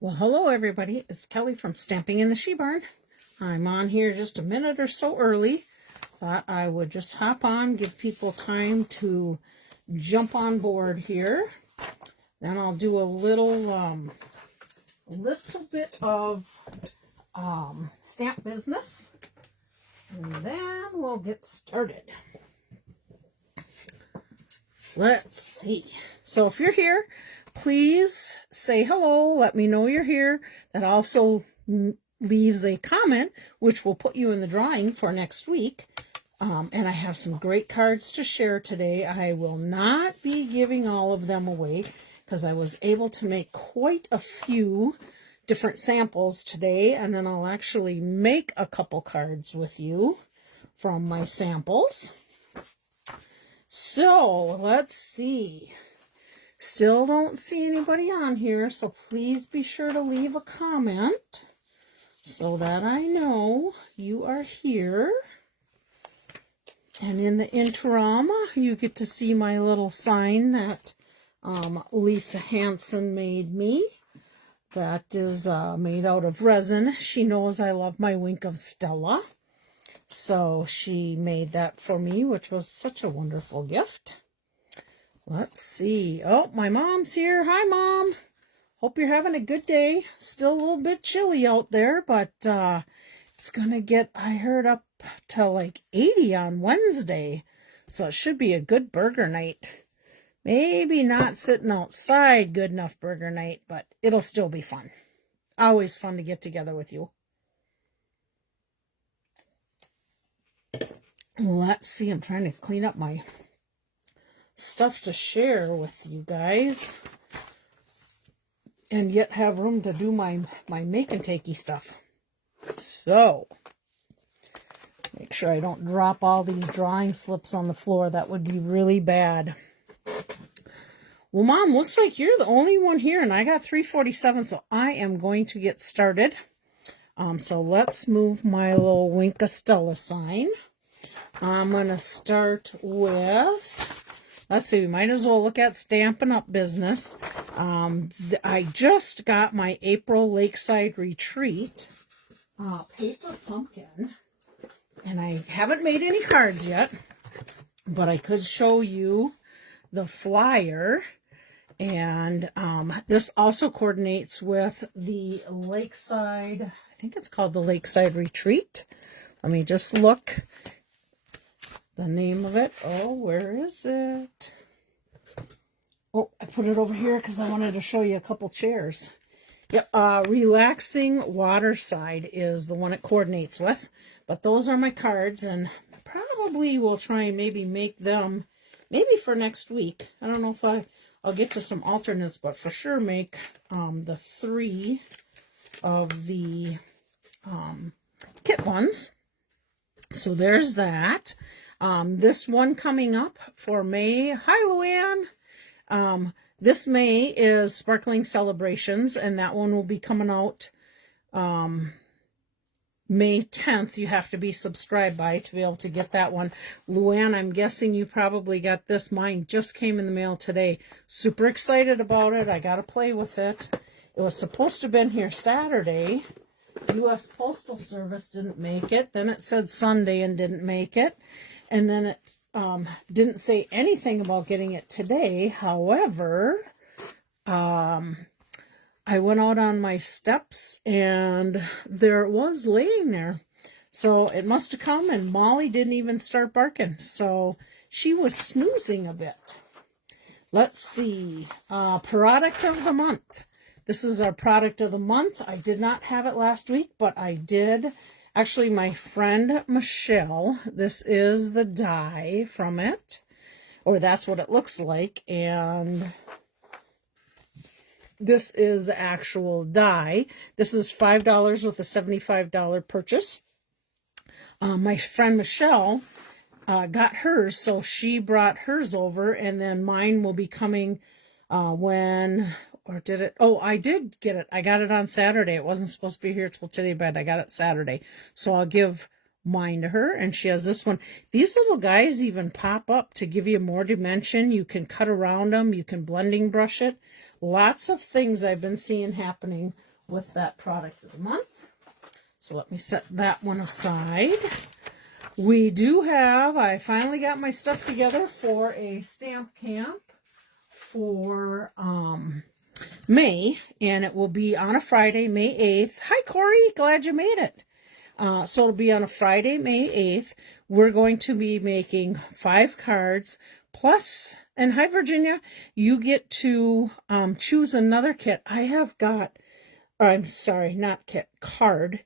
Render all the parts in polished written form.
Well, hello everybody. It's Kelly from Stamping in the She Barn. I'm on here just a minute or so early. Thought I would just hop on, give people time to jump on board here. Then I'll do a little bit of stamp business, and then we'll get started. Let's see. So if you're here, please say hello. Let me know you're here. That also leaves a comment, which will put you in the drawing for next week. And I have some great cards to share today. I will not be giving all of them away because I was able to make quite a few different samples today. And then I'll actually make a couple cards with you from my samples. So let's see. Still don't see anybody on here, so please be sure to leave a comment so that I know you are here. And in the interim, you get to see my little sign that Lisa Hanson made me. That is made out of resin. She knows I love my Wink of Stella. So she made that for me, which was such a wonderful gift. Let's see. Oh, my mom's here. Hi, Mom. Hope you're having a good day. Still a little bit chilly out there, but it's going to get, I heard, up to like 80 on Wednesday. So it should be a good burger night. Maybe not sitting outside good enough burger night, but it'll still be fun. Always fun to get together with you. Let's see. I'm trying to clean up my stuff to share with you guys and yet have room to do my make and takey stuff. So make sure I don't drop all these drawing slips on the floor. That would be really bad. Well, Mom, looks like you're the only one here, and I got 347, so I am going to get started. So let's move my little Wink of Stella sign. I'm going to start with, let's see, we might as well look at Stampin' Up! Business. I just got my April Lakeside Retreat paper pumpkin, and I haven't made any cards yet, but I could show you the flyer, and this also coordinates with the Lakeside, I think it's called the Lakeside Retreat. Let me just look. The name of it. Oh, where is it? Oh, I put it over here because I wanted to show you a couple chairs. Yep, Relaxing Waterside is the one it coordinates with. But those are my cards, and probably will try and maybe make them, maybe for next week. I don't know if I'll get to some alternates, but for sure make the 3 of the kit ones. So there's that. This one coming up for May. Hi, Luann. This May is Sparkling Celebrations, and that one will be coming out May 10th. You have to be subscribed by to be able to get that one. Luann, I'm guessing you probably got this. Mine just came in the mail today. Super excited about it. I got to play with it. It was supposed to have been here Saturday. U.S. Postal Service didn't make it. Then it said Sunday and didn't make it. And then it didn't say anything about getting it today. However, I went out on my steps and there it was laying there. So it must have come, and Molly didn't even start barking. So she was snoozing a bit. Let's see. Product of the month. This is our product of the month. I did not have it last week, but I did. Actually, my friend Michelle, this is the die from it, or that's what it looks like, and this is the actual die. This is $5 with a $75 purchase. My friend Michelle got hers, so she brought hers over, and then mine will be coming when... Or did it? Oh, I did get it. I got it on Saturday. It wasn't supposed to be here till today, but I got it Saturday. So I'll give mine to her, and she has this one. These little guys even pop up to give you more dimension. You can cut around them. You can blending brush it. Lots of things I've been seeing happening with that product of the month. So let me set that one aside. We do have, I finally got my stuff together for a stamp camp for May, and it will be on a Friday, May 8th. Hi, Corey. Glad you made it. So it'll be on a Friday, May 8th. We're going to be making 5 cards plus, and hi, Virginia, you get to choose another kit. I have got, I'm sorry, not kit, card.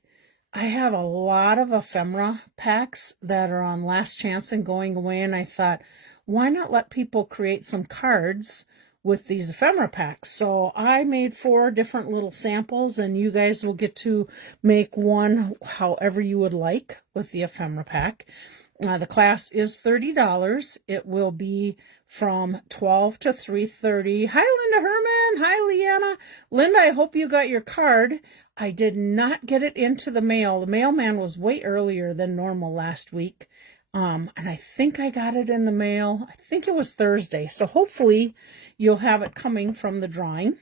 I have a lot of ephemera packs that are on last chance and going away, and I thought, why not let people create some cards with these ephemera packs? So I made 4 different little samples, and you guys will get to make one however you would like with the ephemera pack. The class is $30. It will be from 12 to 3:30. Hi, Linda Herman. Hi, Leanna. Linda, I hope you got your card. I did not get it into the mail. The mailman was way earlier than normal last week. And I think I got it in the mail. I think it was Thursday. So hopefully you'll have it coming from the drawing.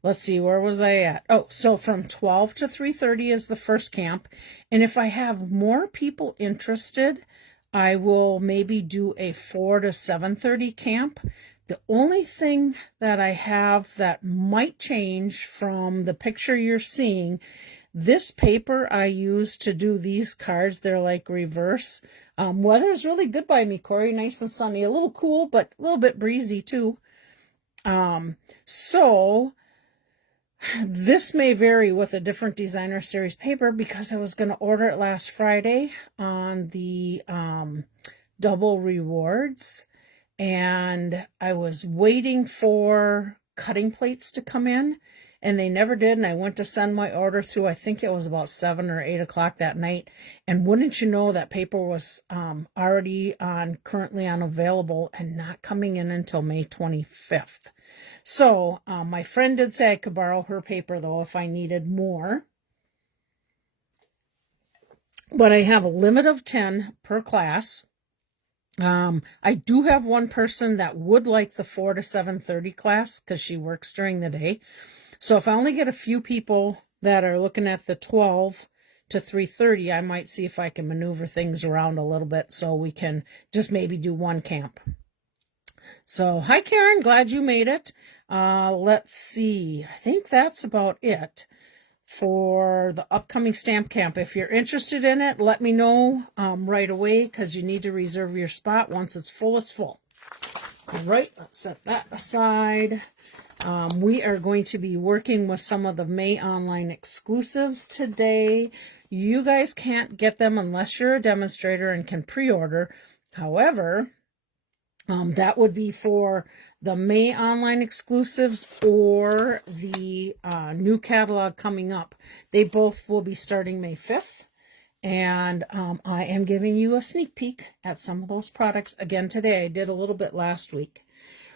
Let's see, where was I at? Oh, so from 12 to 3:30 is the first camp. And if I have more people interested, I will maybe do a 4 to 7:30 camp. The only thing that I have that might change from the picture you're seeing, this paper I use to do these cards, they're like reverse. Weather's really good by me, Corey. Nice and sunny. A little cool, but a little bit breezy too. So this may vary with a different designer series paper because I was going to order it last Friday on the double rewards, and I was waiting for cutting plates to come in, and they never did, and I went to send my order through. I think it was about 7 or 8 o'clock that night, and wouldn't you know, that paper was already currently unavailable and not coming in until May 25th. So my friend did say I could borrow her paper, though, if I needed more. But I have a limit of 10 per class. I do have one person that would like the 4 to 7:30 class because she works during the day. So if I only get a few people that are looking at the 12 to 3:30, I might see if I can maneuver things around a little bit so we can just maybe do one camp. So, hi, Karen. Glad you made it. Let's see. I think that's about it for the upcoming stamp camp. If you're interested in it, let me know right away because you need to reserve your spot. Once it's full, it's full. All right, let's set that aside. We are going to be working with some of the May online exclusives today. You guys can't get them unless you're a demonstrator and can pre-order. However, that would be for the May online exclusives or the new catalog coming up. They both will be starting May 5th. And I am giving you a sneak peek at some of those products again today. I did a little bit last week.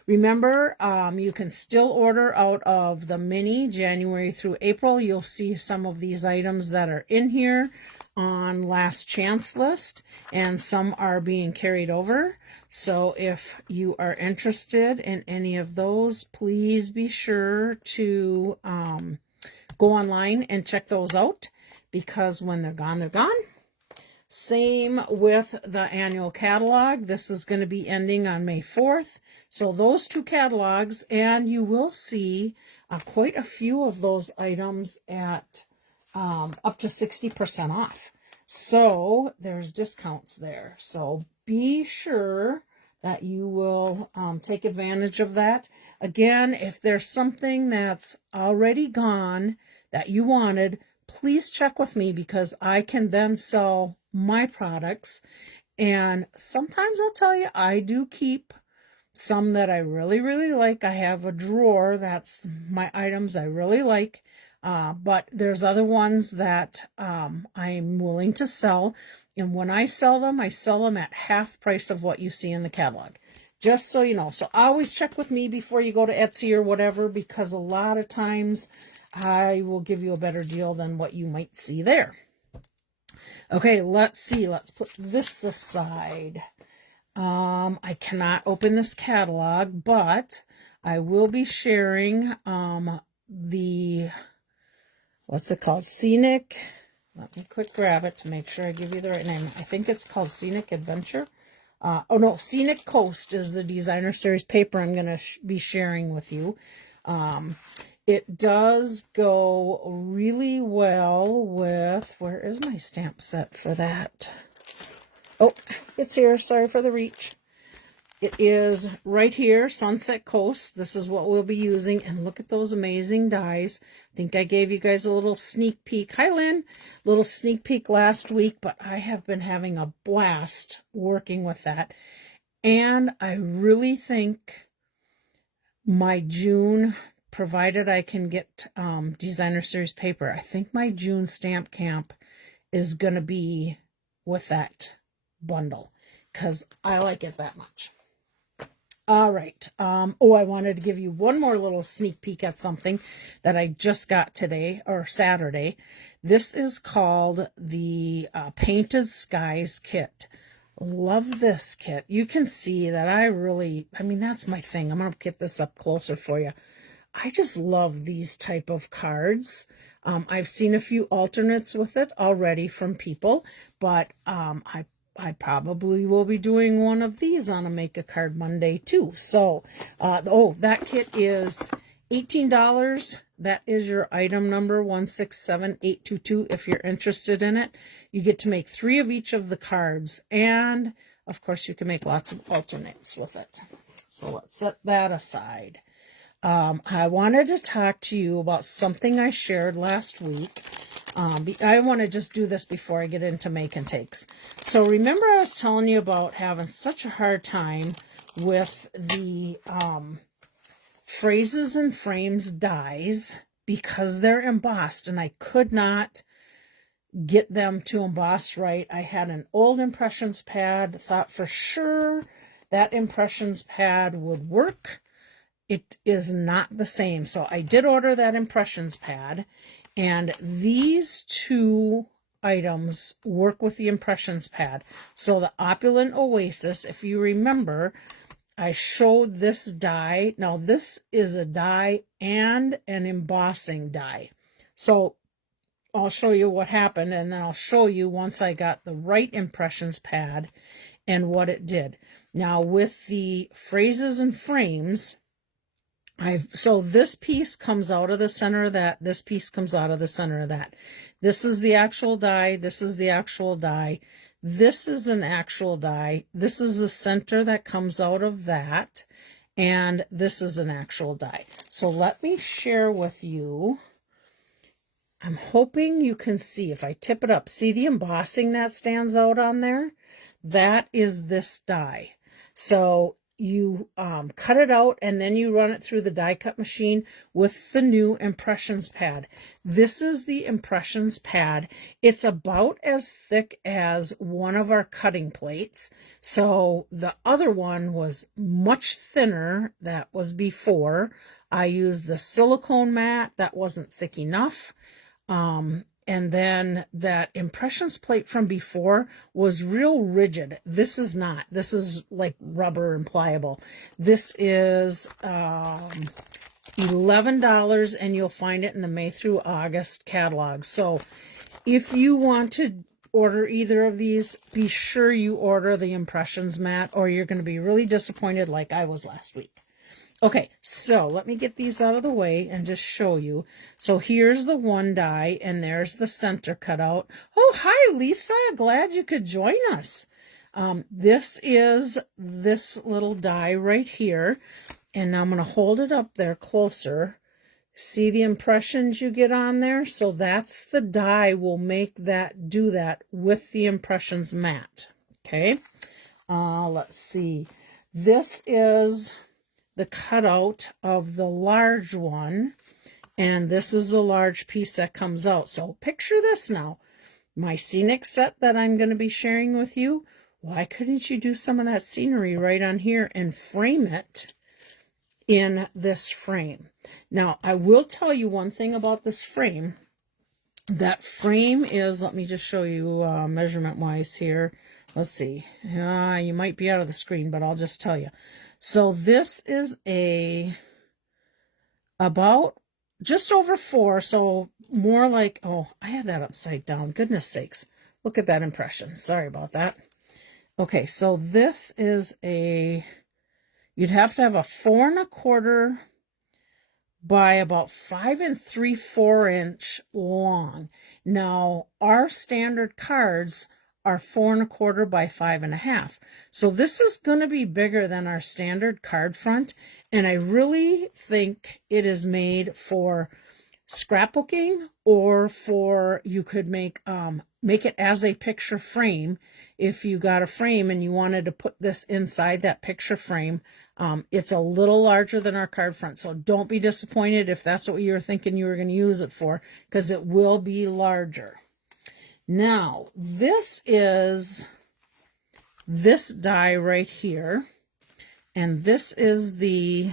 Remember, you can still order out of the mini January through April. You'll see some of these items that are in here on last chance list, and some are being carried over. So if you are interested in any of those, please be sure to go online and check those out, because when they're gone, they're gone. Same with the annual catalog. This is going to be ending on May 4th. So those two catalogs, and you will see quite a few of those items at up to 60% off. So there's discounts there. So be sure that you will take advantage of that. Again, if there's something that's already gone that you wanted, please check with me, because I can then sell my products. And sometimes I'll tell you, I do keep some that I really, really like. I have a drawer that's my items I really like. But there's other ones that I'm willing to sell. And when I sell them at half price of what you see in the catalog. Just so you know. So always check with me before you go to Etsy or whatever, because a lot of times I will give you a better deal than what you might see there. Okay, let's see. Let's put this aside. I cannot open this catalog, but I will be sharing the, what's it called? Scenic. Let me quick grab it to make sure I give you the right name. I think it's called Scenic Adventure. Oh no, Scenic Coast is the designer series paper I'm going to be sharing with you. It does go really well with, where is my stamp set for that? Oh, it's here. Sorry for the reach. It is right here, Sunset Coast. This is what we'll be using. And look at those amazing dies. I think I gave you guys a little sneak peek. Hi, Lynn. Little sneak peek last week, but I have been having a blast working with that. And I really think my June, provided I can get designer series paper, I think my June stamp camp is going to be with that bundle because I like it that much. All right. Oh, I wanted to give you one more little sneak peek at something that I just got today or Saturday. This is called the Painted Skies kit. Love this kit. You can see that I mean, that's my thing. I'm going to get this up closer for you. I just love these type of cards. I've seen a few alternates with it already from people, but I probably will be doing one of these on a Make a Card Monday too. So, oh, that kit is $18. That is your item number 167822 if you're interested in it. You get to make 3 of each of the cards, and of course you can make lots of alternates with it. So let's set that aside. I wanted to talk to you about something I shared last week. I want to just do this before I get into make and takes. So remember I was telling you about having such a hard time with the phrases and frames dies because they're embossed, and I could not get them to emboss right. I had an old impressions pad, thought for sure that impressions pad would work. It is not the same. So I did order that impressions pad, and these 2 items work with the impressions pad. So the Opulent Oasis, if you remember, I showed this die. Now this is a die and an embossing die. So I'll show you what happened, and then I'll show you once I got the right impressions pad and what it did. Now with the phrases and frames, so this piece comes out of the center of that. This piece comes out of the center of that. This is the actual die. This is the actual die. This is an actual die. This is the center that comes out of that. And this is an actual die. So let me share with you. I'm hoping you can see, if I tip it up, see the embossing that stands out on there? That is this die. So you cut it out, and then you run it through the die cut machine with the new impressions pad. This is the impressions pad. It's about as thick as one of our cutting plates. So the other one was much thinner. That was before. I used the silicone mat. That wasn't thick enough. And then that impressions plate from before was real rigid. This is not. This is like rubber and pliable. This is $11, and you'll find it in the May through August catalog. So if you want to order either of these, be sure you order the impressions mat, or you're going to be really disappointed like I was last week. Okay, so let me get these out of the way and just show you. So here's the one die, and there's the center cutout. Oh, hi, Lisa. Glad you could join us. This is this little die right here, and now I'm going to hold it up there closer. See the impressions you get on there? So that's the die will make that, do that with the impressions mat. Okay, let's see. This is the cutout of the large one, and this is a large piece that comes out. So picture this now, my scenic set that I'm going to be sharing with you. Why couldn't you do some of that scenery right on here and frame it in this frame? Now I will tell you one thing about this frame. That frame is, let me just show you measurement wise here. Let's see. You might be out of the screen, but I'll just tell you. So this is about just over 4, so more like, oh, I had that upside down. Goodness sakes. Look at that impression. Sorry about that. Okay, so this is you'd have to have a 4 1/4 by about 5 3/4 inch long. Now, our standard cards are 4 1/4 by 5 1/2. So this is going to be bigger than our standard card front, and I really think it is made for scrapbooking, or for, you could make it as a picture frame. If you got a frame and you wanted to put this inside that picture frame, it's a little larger than our card front, so don't be disappointed if that's what you were thinking you were going to use it for, because it will be larger. Now, this is this die right here, and this is the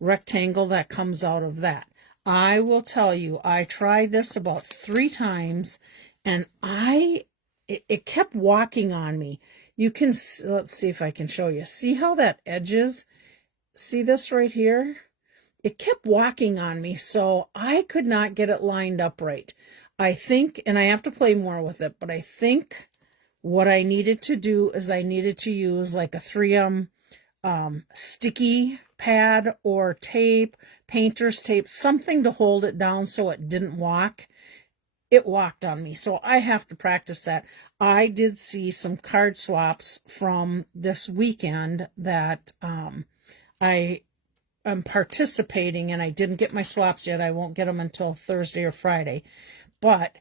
rectangle that comes out of that. I will tell you, I tried this about 3 times, and it kept walking on me. You can, let's see if I can show you. See how that edges? See this right here? It kept walking on me, so I could not get it lined up right. I think, and I have to play more with it, but I think what I needed to do is I needed to use like a 3M sticky pad or tape, painter's tape, something to hold it down so it didn't walk. It walked on me, so I have to practice that. I did see some card swaps from this weekend that I am participating in. I didn't get my swaps yet. I won't get them until Thursday or Friday. But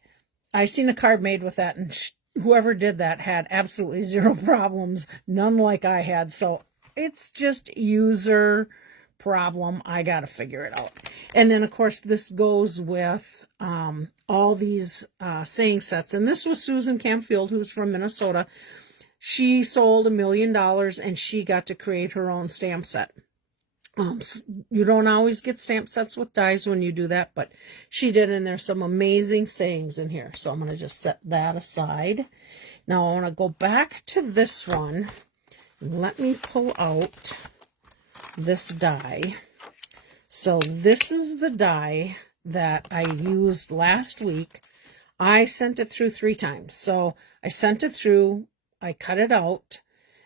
I seen a card made with that, and whoever did that had absolutely 0 problems, none like I had. So it's just user problem. I got to figure it out. And then, of course, this goes with all these saying sets. And this was Susan Campfield, who's from Minnesota. She sold $1 million, and she got to create her own stamp set. You don't always get stamp sets with dies when you do that, but she did, and there's some amazing sayings in here. So I'm going to just set that aside. Now I want to go back to this one. Let me pull out this die. So this is the die that I used last week. I sent it through 3 times. So I sent it through, I cut it out,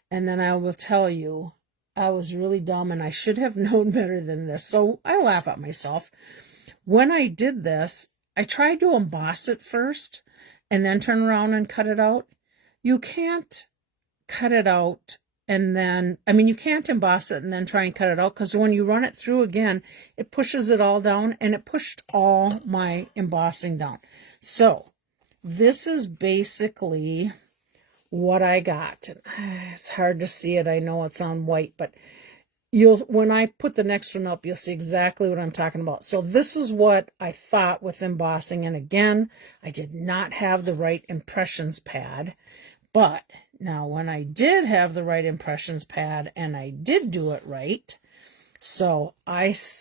and then I will tell you, I was really dumb and I should have known better than this. So I laugh at myself. When I did this, I tried to emboss it first and then turn around and cut it out. You can't cut it out and then, I mean, you can't emboss it and then try and cut it out, because when you run it through again, it pushes it all down, and it pushed all my embossing down. So this is basically what I got. It's hard to see it. I know it's on white, but when I put the next one up, you'll see exactly what I'm talking about. So this is what I thought with embossing. And again, I did not have the right impressions pad, but now when I did have the right impressions pad and I did do it right, so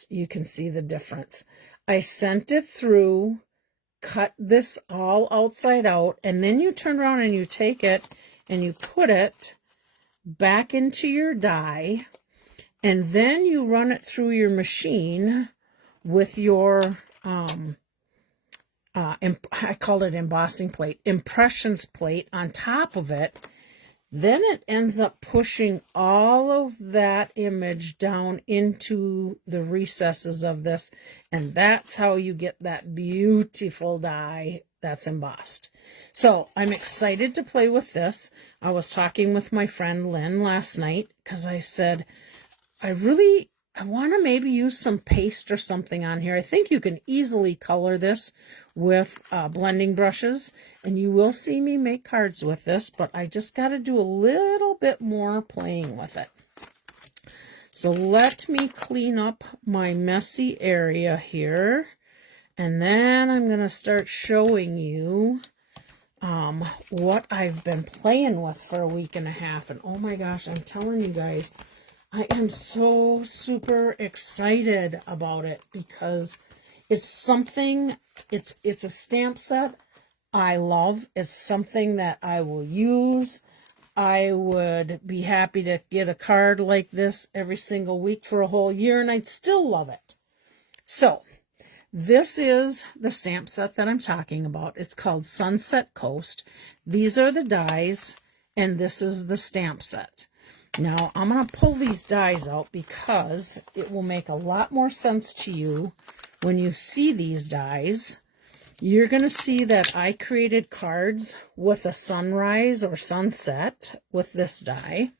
you can see the difference. I sent it through, cut this all outside out, and then you turn around and you take it and you put it back into your die, and then you run it through your machine with your I called it embossing plate, impressions plate on top of it. Then it ends up pushing all of that image down into the recesses of this, and that's how you get that beautiful die that's embossed. So I'm excited to play with this. I was talking with my friend Lynn last night, because I said, I want to maybe use some paste or something on here. I think you can easily color this with blending brushes, and you will see me make cards with this, but I just got to do a little bit more playing with it. So let me clean up my messy area here, and then I'm going to start showing you what I've been playing with for a week and a half. And oh my gosh, I'm telling you guys, I am so super excited about it, because It's something, it's a stamp set I love. It's something that I will use. I would be happy to get a card like this every single week for a whole year, and I'd still love it. So, this is the stamp set that I'm talking about. It's called Scenic Coast. These are the dies, and this is the stamp set. Now, I'm going to pull these dies out because it will make a lot more sense to you when you see these dies. You're going to see that I created cards with a sunrise or sunset with this die.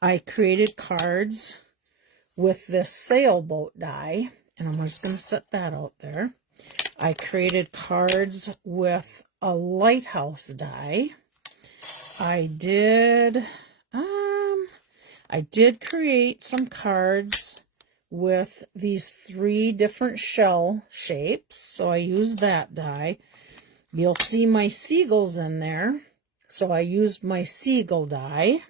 I created cards with this sailboat die, and I'm just going to set that out there. I created cards with a lighthouse die. I did create some cards with these 3 different shell shapes, so I used that die. You'll see my seagulls in there, so I used my seagull die.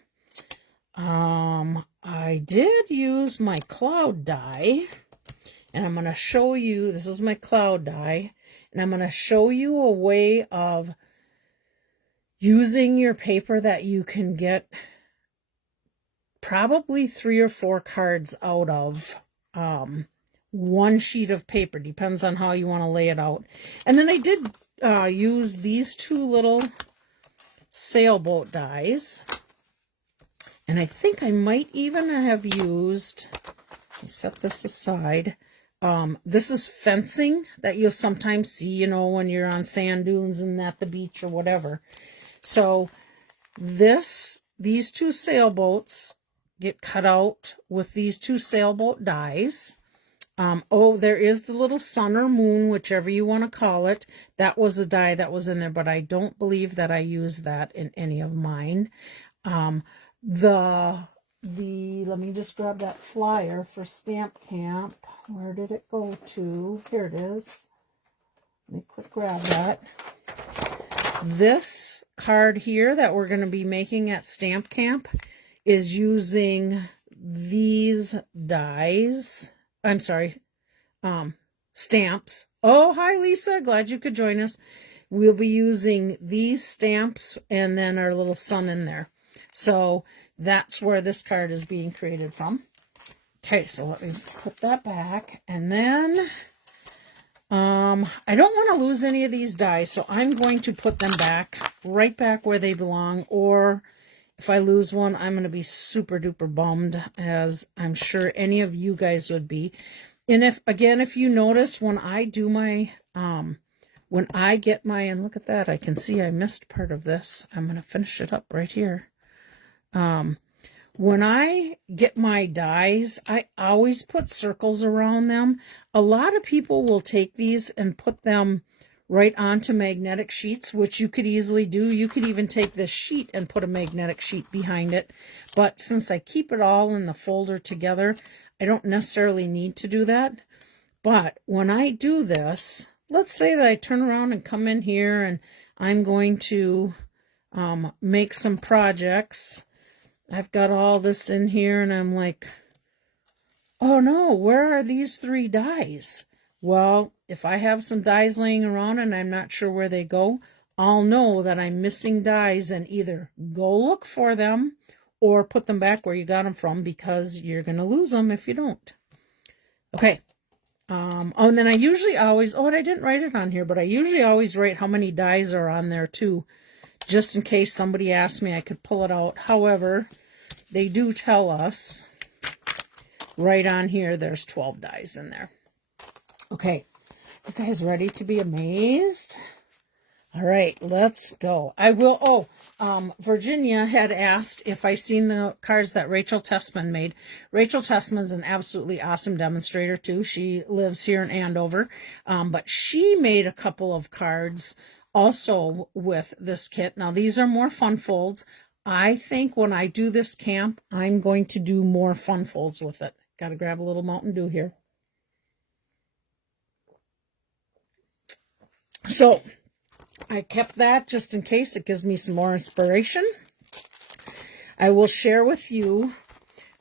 I did use my cloud die, and I'm going to show you, this is my cloud die, and I'm going to show you a way of using your paper that you can get probably 3 or 4 cards out of one sheet of paper. Depends on how you want to lay it out. And then I did use these 2 little sailboat dies. And I think I might even have used, let me set this aside. This is fencing that you'll sometimes see, you know, when you're on sand dunes and at the beach or whatever. So these 2 sailboats get cut out with these 2 sailboat dies. Oh, there is the little sun or moon, whichever you want to call it. That was a die that was in there, but I don't believe that I used that in any of mine. Let me just grab that flyer for Stamp Camp. Where did it go to? Here it is. Let me quick grab that. This card here that we're going to be making at Stamp Camp is using these dies. I'm sorry, stamps. Oh, hi, Lisa. Glad you could join us. We'll be using these stamps and then our little sun in there. So that's where this card is being created from. Okay, so let me put that back. And then I don't want to lose any of these dies, so I'm going to put them back, right back where they belong, or if I lose one, I'm going to be super duper bummed, as I'm sure any of you guys would be. And if you notice, when I do my, when I get my, and look at that, I can see I missed part of this. I'm going to finish it up right here. When I get my dies, I always put circles around them. A lot of people will take these and put them right onto magnetic sheets, which you could easily do. You could even take this sheet and put a magnetic sheet behind it. But since I keep it all in the folder together, I don't necessarily need to do that. But when I do this, let's say that I turn around and come in here and I'm going to make some projects. I've got all this in here and I'm like, oh no, where are these 3 dies? Well, if I have some dies laying around and I'm not sure where they go, I'll know that I'm missing dies and either go look for them or put them back where you got them from, because you're going to lose them if you don't. Okay. Oh, and then I usually always, and I didn't write it on here, but I usually always write how many dies are on there too, just in case somebody asks me, I could pull it out. However, they do tell us right on here there's 12 dies in there. Okay, you guys ready to be amazed? All right, let's go. I will, Virginia had asked if I seen the cards that Rachel Tessman made. Rachel Tessman's an absolutely awesome demonstrator too. She lives here in Andover, but she made a couple of cards also with this kit. Now, these are more fun folds. I think when I do this camp, I'm going to do more fun folds with it. Got to grab a little Mountain Dew here. So I kept that just in case. It gives me some more inspiration. I will share with you,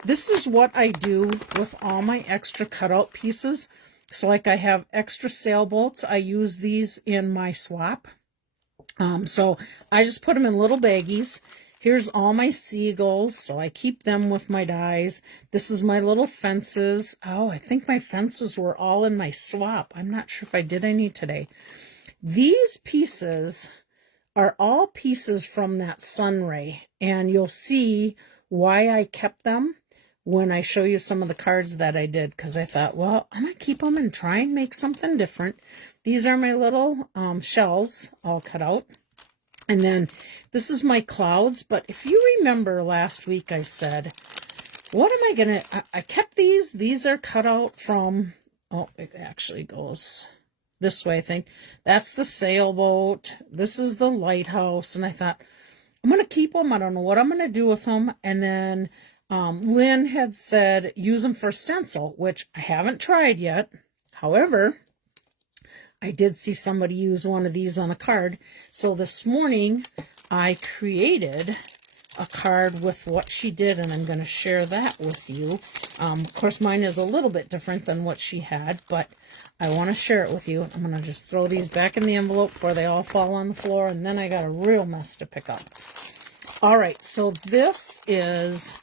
this is what I do with all my extra cutout pieces. So like I have extra sailboats. I use these in my swap. So I just put them in little baggies. Here's all my seagulls, so I keep them with my dies. This is my little fences. Oh, I think my fences were all in my swap. I'm not sure if I did any today. These pieces are all pieces from that sunray, and you'll see why I kept them when I show you some of the cards that I did, because I thought, well, I'm going to keep them and try and make something different. These are my little shells all cut out. And then this is my clouds. But if you remember last week, I said, what am I going to... I kept these. These are cut out from... Oh, it actually goes this way, I think. That's the sailboat. This is the lighthouse. And I thought, I'm going to keep them. I don't know what I'm going to do with them. And then Lynn had said, use them for stencil, which I haven't tried yet. However, I did see somebody use one of these on a card. So this morning, I created a card with what she did, and I'm going to share that with you. Of course, mine is a little bit different than what she had, but I want to share it with you. I'm going to just throw these back in the envelope before they all fall on the floor, and then I got a real mess to pick up. All right, so this is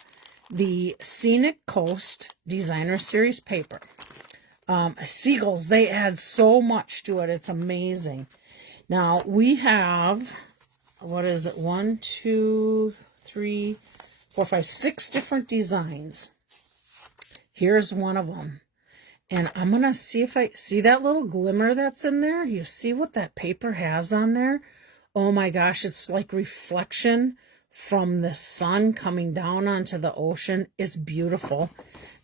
the Scenic Coast Designer Series paper. Seagulls, they add so much to it. It's amazing. Now, we have, what is it? 1, 2, 3, 4, 5, 6 different designs. Here's one of them. And I'm going to see if I see that little glimmer that's in there. You see what that paper has on there? Oh my gosh, it's like reflection from the sun coming down onto the ocean. It's beautiful.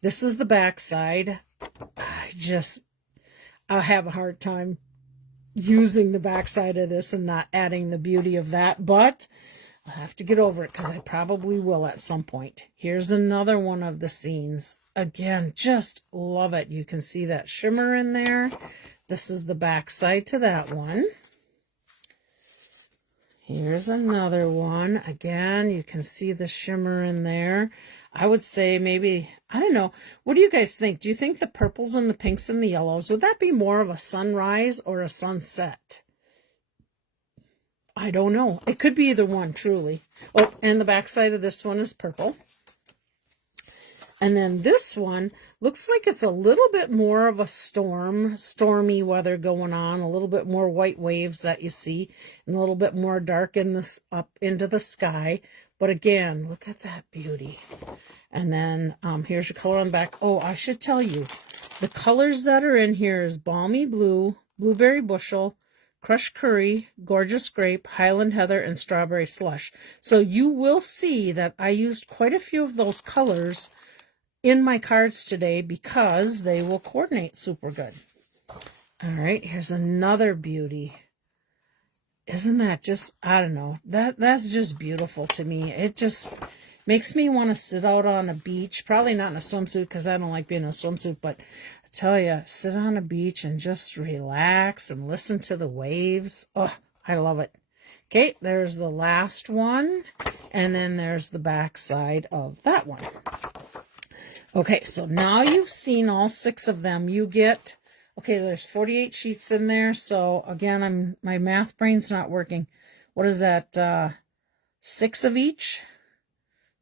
This is the back side. I have a hard time using the backside of this and not adding the beauty of that, but I'll have to get over it because I probably will at some point. Here's another one of the scenes. Again, just love it. You can see that shimmer in there. This is the backside to that one. Here's another one. Again, you can see the shimmer in there. I would say maybe, I don't know. What do you guys think? Do you think the purples and the pinks and the yellows, would that be more of a sunrise or a sunset? I don't know. It could be either one, truly. Oh, and the backside of this one is purple. And then this one looks like it's a little bit more of a stormy weather going on, a little bit more white waves that you see, and a little bit more dark in this up into the sky. But again, look at that beauty. And then here's your color on the back. Oh, I should tell you, the colors that are in here is Balmy Blue, Blueberry Bushel, Crushed Curry, Gorgeous Grape, Highland Heather, and Strawberry Slush. So you will see that I used quite a few of those colors in my cards today because they will coordinate super good. All right, here's another beauty. Isn't that just, I don't know, that's just beautiful to me. It just makes me want to sit out on a beach, probably not in a swimsuit because I don't like being in a swimsuit, but I tell you, sit on a beach and just relax and listen to the waves. Oh, I love it. Okay, there's the last one, and then there's the back side of that one. Okay, so now you've seen all 6 of them. You get, okay, there's 48 sheets in there. So again, my math brain's not working. What is that? 6 of each?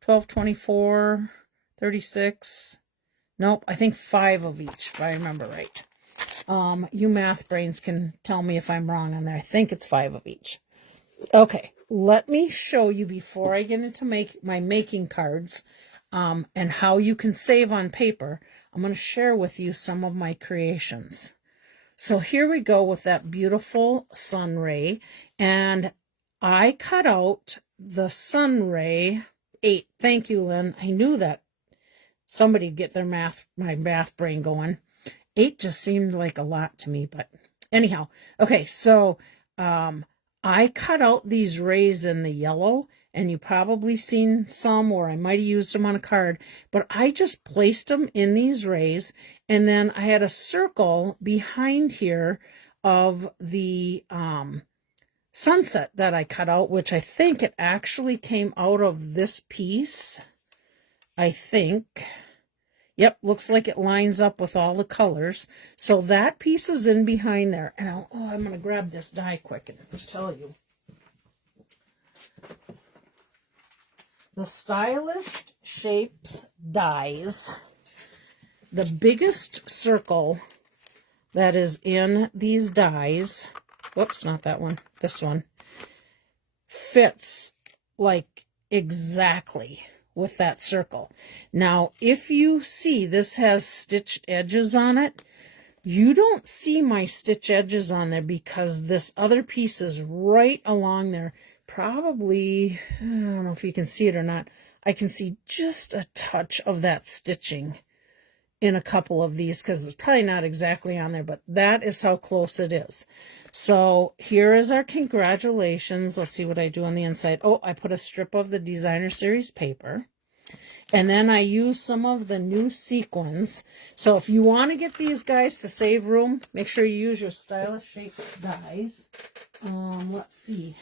12, 24, 36. Nope, I think 5 of each, if I remember right. You math brains can tell me if I'm wrong on there. I think it's 5 of each. Okay, let me show you before I get into my making cards. And how you can save on paper. I'm going to share with you some of my creations. So here we go with that beautiful sun ray. And I cut out the sun ray 8. Thank you, Lynn. I knew that somebody'd get my math brain going. 8 just seemed like a lot to me, but anyhow. Okay, so I cut out these rays in the yellow. And you probably seen some, or I might have used them on a card, but I just placed them in these rays, and then I had a circle behind here of the sunset that I cut out, which I think it actually came out of this piece. I think. Yep, looks like it lines up with all the colors. So that piece is in behind there. And I'm going to grab this die quick and just tell you. The Stylish Shapes dies. The biggest circle that is in these dies, whoops, not that one, this one, fits like exactly with that circle. Now, if you see this has stitched edges on it, you don't see my stitch edges on there because this other piece is right along there. Probably, I don't know if you can see it or not, I can see just a touch of that stitching in a couple of these because it's probably not exactly on there, but that is how close it is. So here is our congratulations. Let's see what I do on the inside. Oh, I put a strip of the Designer Series paper. And then I use some of the new sequins. So if you want to get these guys to save room, make sure you use your Stylish Shapes dies. Let's see.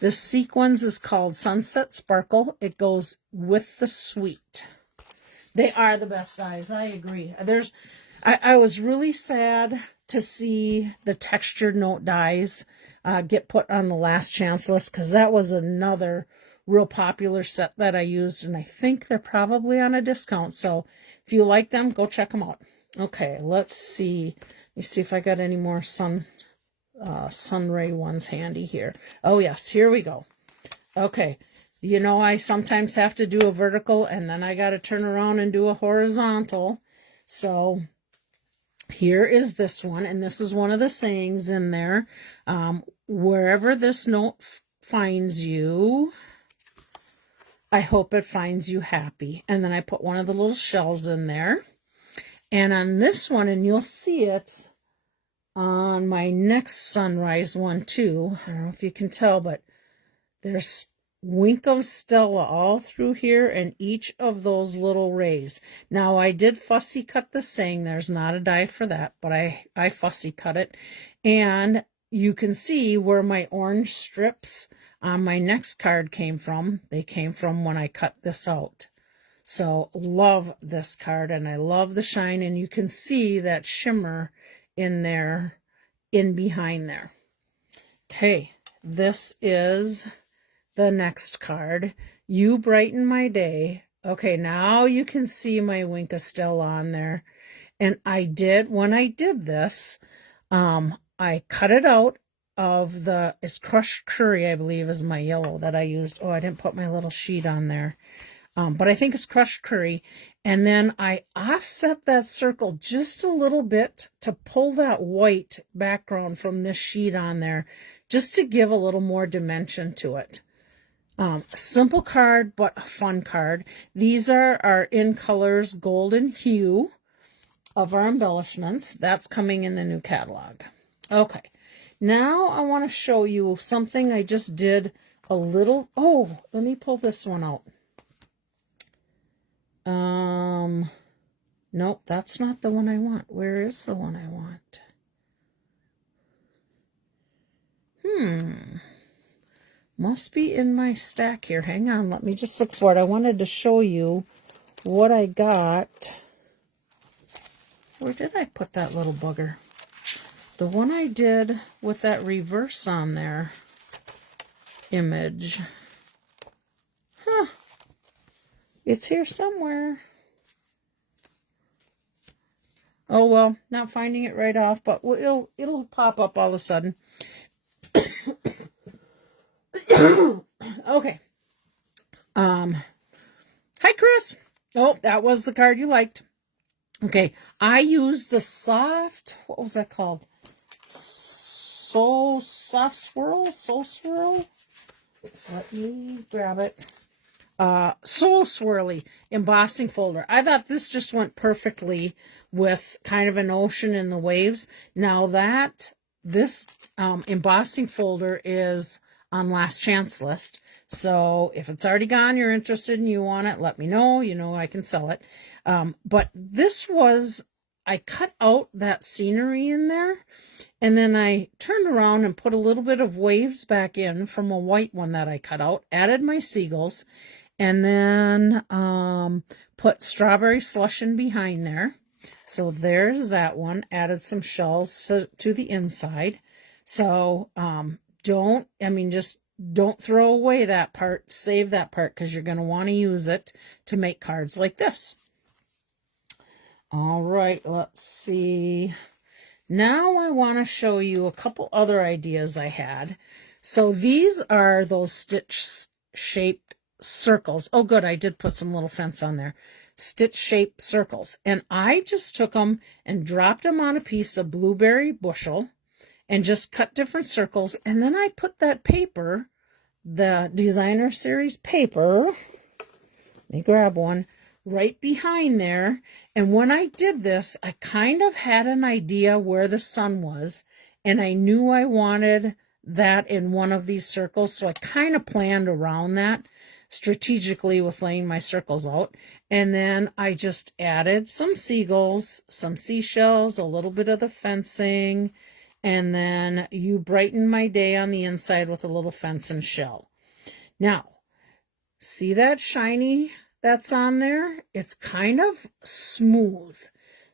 The sequins is called Sunset Sparkle. It goes with the Sweet. They are the best dies. I agree. I was really sad to see the textured note dies get put on the last chance list because that was another real popular set that I used, and I think they're probably on a discount. So if you like them, go check them out. Okay, let's see. Let me see if I got any more Sunray ones handy here. Oh yes, here we go. Okay. You know, I sometimes have to do a vertical and then I got to turn around and do a horizontal. So here is this one. And this is one of the sayings in there. Wherever this note finds you, I hope it finds you happy. And then I put one of the little shells in there. And on this one, and you'll see it on my next sunrise one too. I don't know if you can tell, but there's wink of Stella all through here and each of those little rays. Now I did fussy cut the saying. There's not a die for that, but I fussy cut it. And you can see where my orange strips on my next card came from. They came from when I cut this out. So love this card and I love the shine, and you can see that shimmer in there, in behind there. Okay, this is the next card. You Brighten My Day. Okay, now you can see my Winka still on there. And when I did this, I cut it out of it's Crushed Curry, I believe, is my yellow that I used. Oh, I didn't put my little sheet on there. But I think it's Crushed Curry. And then I offset that circle just a little bit to pull that white background from this sheet on there, just to give a little more dimension to it. Simple card, but a fun card. These are in colors golden hue of our embellishments. That's coming in the new catalog. Okay, now I want to show you something I just did a little. Oh, let me pull this one out. Nope, that's not the one I want. Where is the one I want? Must be in my stack here. Hang on, let me just look for it. I wanted to show you what I got. Where did I put that little bugger? The one I did with that reverse on there image. Huh. It's here somewhere. Oh well, not finding it right off, but it'll pop up all of a sudden. Okay. Hi, Chris. Oh, that was the card you liked. Okay, I used the soft, what was that called? Soul Swirl? Let me grab it. Soul Swirly embossing folder. I thought this just went perfectly with kind of an ocean in the waves. Now this embossing folder is on last chance list. So if it's already gone, you're interested and you want it, let me know. You know, I can sell it. But this was, I cut out that scenery in there, and then I turned around and put a little bit of waves back in from a white one that I cut out, added my seagulls, and then put strawberry slush in behind there. So there's that one. Added some shells to the inside. So just don't throw away that part. Save that part because you're going to want to use it to make cards like this. All right, let's see. Now I want to show you a couple other ideas I had. So these are those stitch-shaped circles. Oh, good, I did put some little fence on there. Stitch-shaped circles. And I just took them and dropped them on a piece of blueberry bushel and just cut different circles. And then I put that paper, the designer series paper, let me grab one, right behind there. And when I did this, I kind of had an idea where the sun was, and I knew I wanted that in one of these circles. So I kind of planned around that strategically with laying my circles out. And then I just added some seagulls, some seashells, a little bit of the fencing, and then you brighten my day on the inside with a little fence and shell. Now, see that shiny that's on there? It's kind of smooth.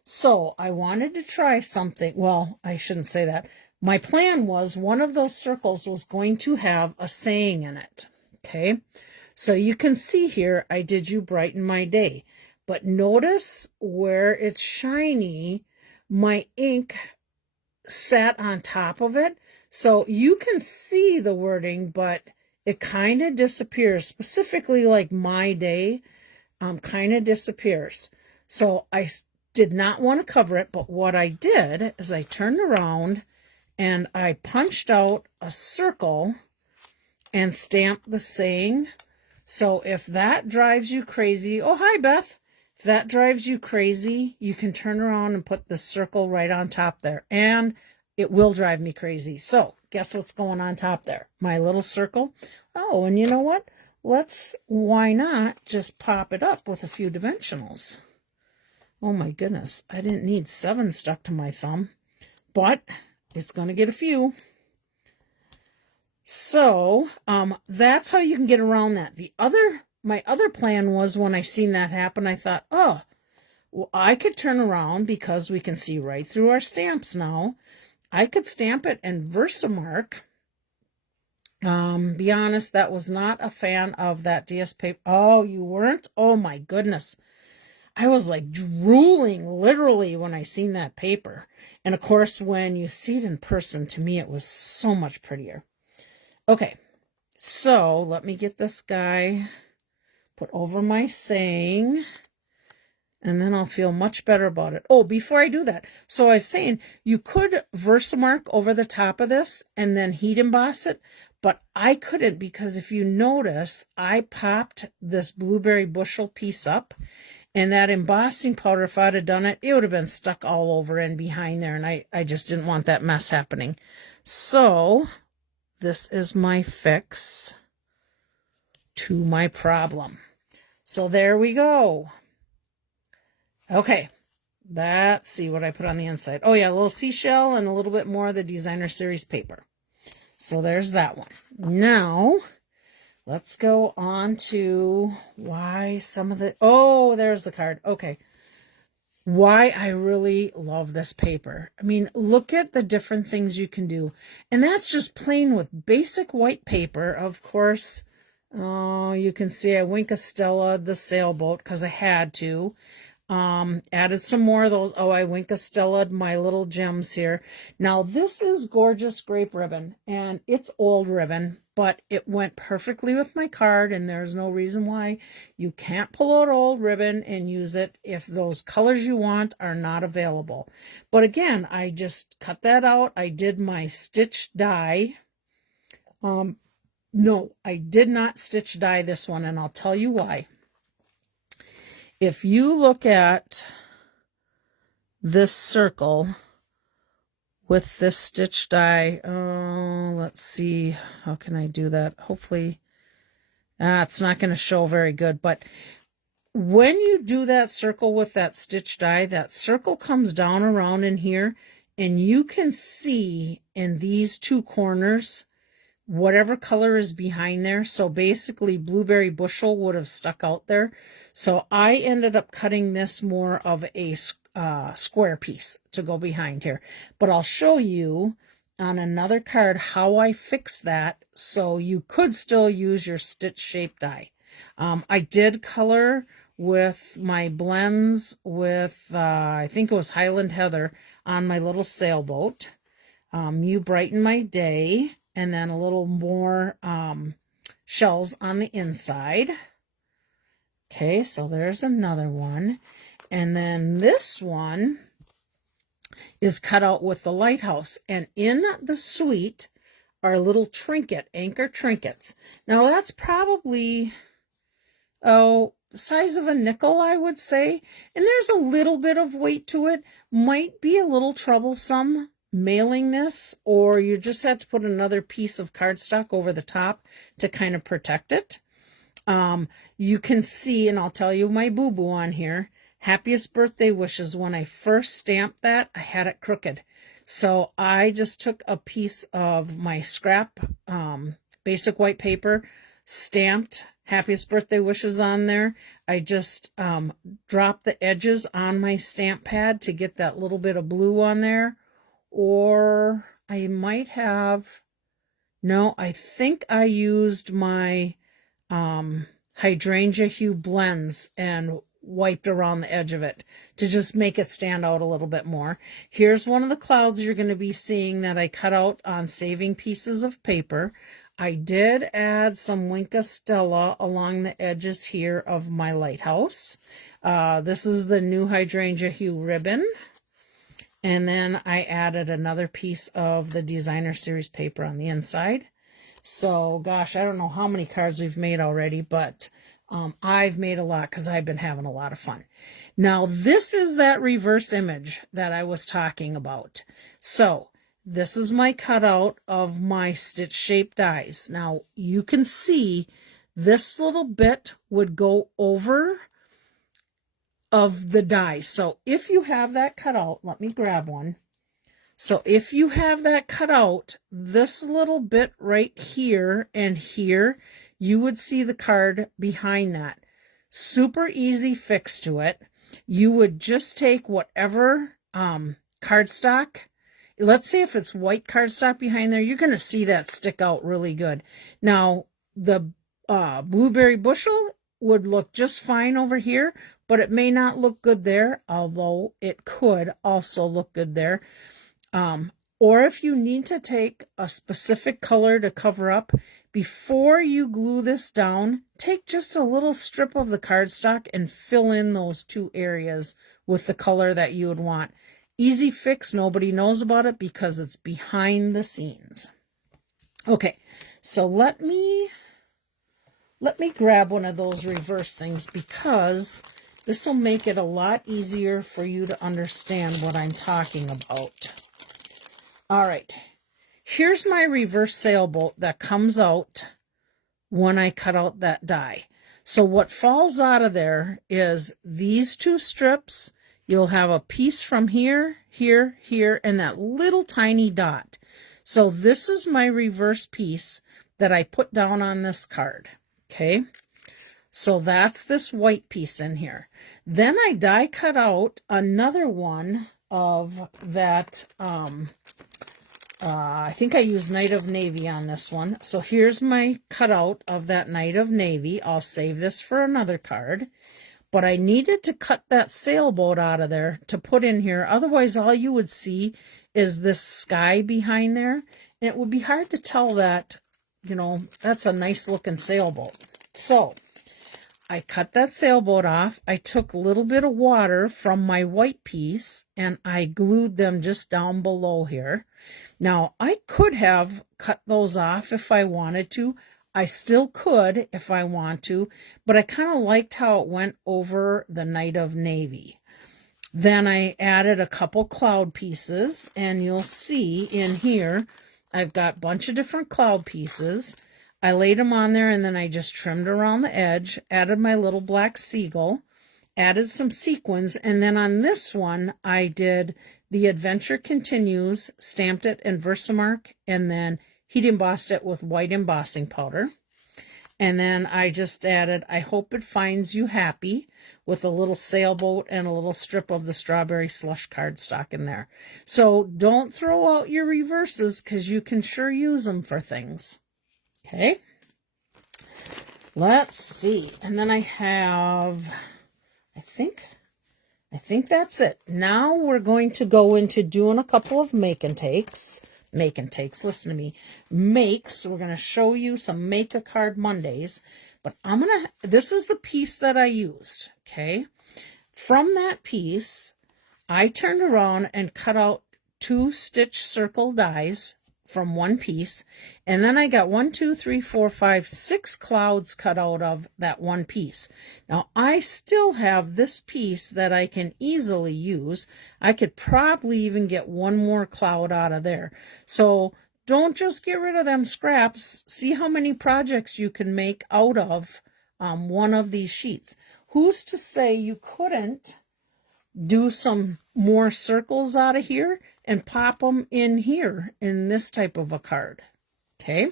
So I wanted to try something. Well, I shouldn't say that. My plan was one of those circles was going to have a saying in it. Okay. So you can see here, I did you brighten my day. But notice where it's shiny, my ink sat on top of it. So you can see the wording, but it kind of disappears. Specifically like my day kind of disappears. So I did not want to cover it, but what I did is I turned around and I punched out a circle and stamped the saying. So if that drives you crazy, oh, hi, Beth. If that drives you crazy, you can turn around and put the circle right on top there. And it will drive me crazy. So guess what's going on top there? My little circle. Oh, and you know what? Why not just pop it up with a few dimensionals? Oh my goodness. I didn't need 7 stuck to my thumb, but it's going to get a few. So that's how you can get around that. My other plan was when I seen that happen, I thought, oh, well, I could turn around because we can see right through our stamps now. I could stamp it and Versamark. Be honest, that was not a fan of that DS paper. Oh, you weren't? Oh my goodness. I was like drooling literally when I seen that paper. And of course, when you see it in person, to me, it was so much prettier. Okay, so let me get this guy put over my saying, and then I'll feel much better about it. Oh, before I do that, so I was saying you could Versamark over the top of this and then heat emboss it, but I couldn't because if you notice, I popped this blueberry bushel piece up, and that embossing powder, if I'd have done it, it would have been stuck all over and behind there, and I just didn't want that mess happening. So this is my fix to my problem. So there we go. Okay, let's see what I put on the inside. Oh yeah, a little seashell and a little bit more of the designer series paper. So there's that one. Now, let's go on to why some of the, oh, there's the card. Okay. Why I really love this paper. I mean, look at the different things you can do. And that's just plain with basic white paper. Of course, you can see I Wink-a-Stella the sailboat because I had to. Added some more of those. Oh, I Wink-a-Stella'd my little gems here. Now, this is gorgeous grape ribbon, and it's old ribbon, but it went perfectly with my card, and there's no reason why you can't pull out old ribbon and use it if those colors you want are not available. But again, I just cut that out. I did my stitch die. No, I did not stitch die this one, and I'll tell you why. If you look at this circle with this stitch die, let's see, how can I do that? Hopefully, it's not going to show very good, but when you do that circle with that stitch die, that circle comes down around in here, and you can see in these two corners whatever color is behind there. So basically blueberry bushel would have stuck out there. So I ended up cutting this more of a square piece to go behind here. But I'll show you on another card how I fix that so you could still use your stitch shape die. I did color with my blends with, I think it was Highland Heather on my little sailboat. You Brighten My Day, and then a little more shells on the inside. Okay, so there's another one. And then this one is cut out with the lighthouse. And in the suite are little anchor trinkets. Now that's probably, the size of a nickel, I would say. And there's a little bit of weight to it. Might be a little troublesome mailing this, or you just have to put another piece of cardstock over the top to kind of protect it. You can see, and I'll tell you my boo-boo on here, happiest birthday wishes. When I first stamped that, I had it crooked. So I just took a piece of my scrap basic white paper, stamped happiest birthday wishes on there. I just dropped the edges on my stamp pad to get that little bit of blue on there. Or I might have, no, I think I used my hydrangea hue blends and wiped around the edge of it to just make it stand out a little bit more. Here's one of the clouds you're going to be seeing that I cut out on saving pieces of paper. I did add some Winka Stella along the edges here of my lighthouse. This is the new hydrangea hue ribbon. And then I added another piece of the designer series paper on the inside. So, gosh, I don't know how many cards we've made already, but I've made a lot because I've been having a lot of fun. Now, this is that reverse image that I was talking about. So, this is my cutout of my stitch shape dies. Now, you can see this little bit would go over of the die. So if you have that cut out, let me grab one. So if you have that cut out, this little bit right here and here, you would see the card behind that. Super easy fix to it. You would just take whatever cardstock. Let's say if it's white cardstock behind there, you're going to see that stick out really good. Now, the blueberry bushel would look just fine over here, but it may not look good there, although it could also look good there. Or if you need to take a specific color to cover up, before you glue this down, take just a little strip of the cardstock and fill in those two areas with the color that you would want. Easy fix, nobody knows about it because it's behind the scenes. Okay, so let me grab one of those reverse things because this will make it a lot easier for you to understand what I'm talking about. All right, here's my reverse sailboat that comes out when I cut out that die. So what falls out of there is these two strips. You'll have a piece from here, here, here, and that little tiny dot. So this is my reverse piece that I put down on this card. Okay, so that's this white piece in here. Then I die cut out another one of that, I think I used Night of Navy on this one. So here's my cutout of that Night of Navy. I'll save this for another card. But I needed to cut that sailboat out of there to put in here. Otherwise, all you would see is this sky behind there. And it would be hard to tell that, you know, that's a nice looking sailboat. So I cut that sailboat off. I took a little bit of water from my white piece and I glued them just down below here. Now, I could have cut those off if I wanted to. I still could if I want to, but I kind of liked how it went over the Night of Navy. Then I added a couple cloud pieces, and you'll see in here, I've got a bunch of different cloud pieces. I laid them on there, and then I just trimmed around the edge, added my little black seagull, added some sequins, and then on this one, I did The Adventure Continues, stamped it in Versamark, and then heat embossed it with white embossing powder. And then I just added, I hope it finds you happy, with a little sailboat and a little strip of the strawberry slush cardstock in there. So don't throw out your reverses, because you can sure use them for things. Okay. Let's see. And then I have, I think that's it. Now we're going to go into doing a couple of make and takes. Listen to me. Makes. We're going to show you some Make a Card Mondays. But this is the piece that I used. Okay. From that piece, I turned around and cut out 2 stitch circle dies from one piece. And then I got 1, 2, 3, 4, 5, 6 clouds cut out of that one piece. Now I still have this piece that I can easily use. I could probably even get one more cloud out of there. So don't just get rid of them scraps. See how many projects you can make out of one of these sheets. Who's to say you couldn't do some more circles out of here and pop them in here in this type of a card? Okay,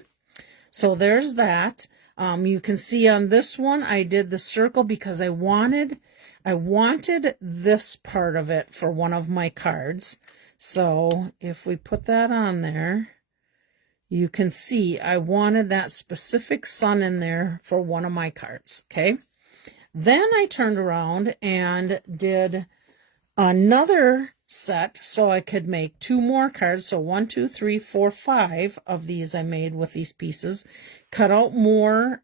so there's that. You can see on this one I did the circle because I wanted this part of it for one of my cards. So if we put that on there, you can see I wanted that specific sun in there for one of my cards. Okay, then I turned around and did another set so I could make 2 more cards. So 1, 2, 3, 4, 5 of these I made with these pieces. Cut out more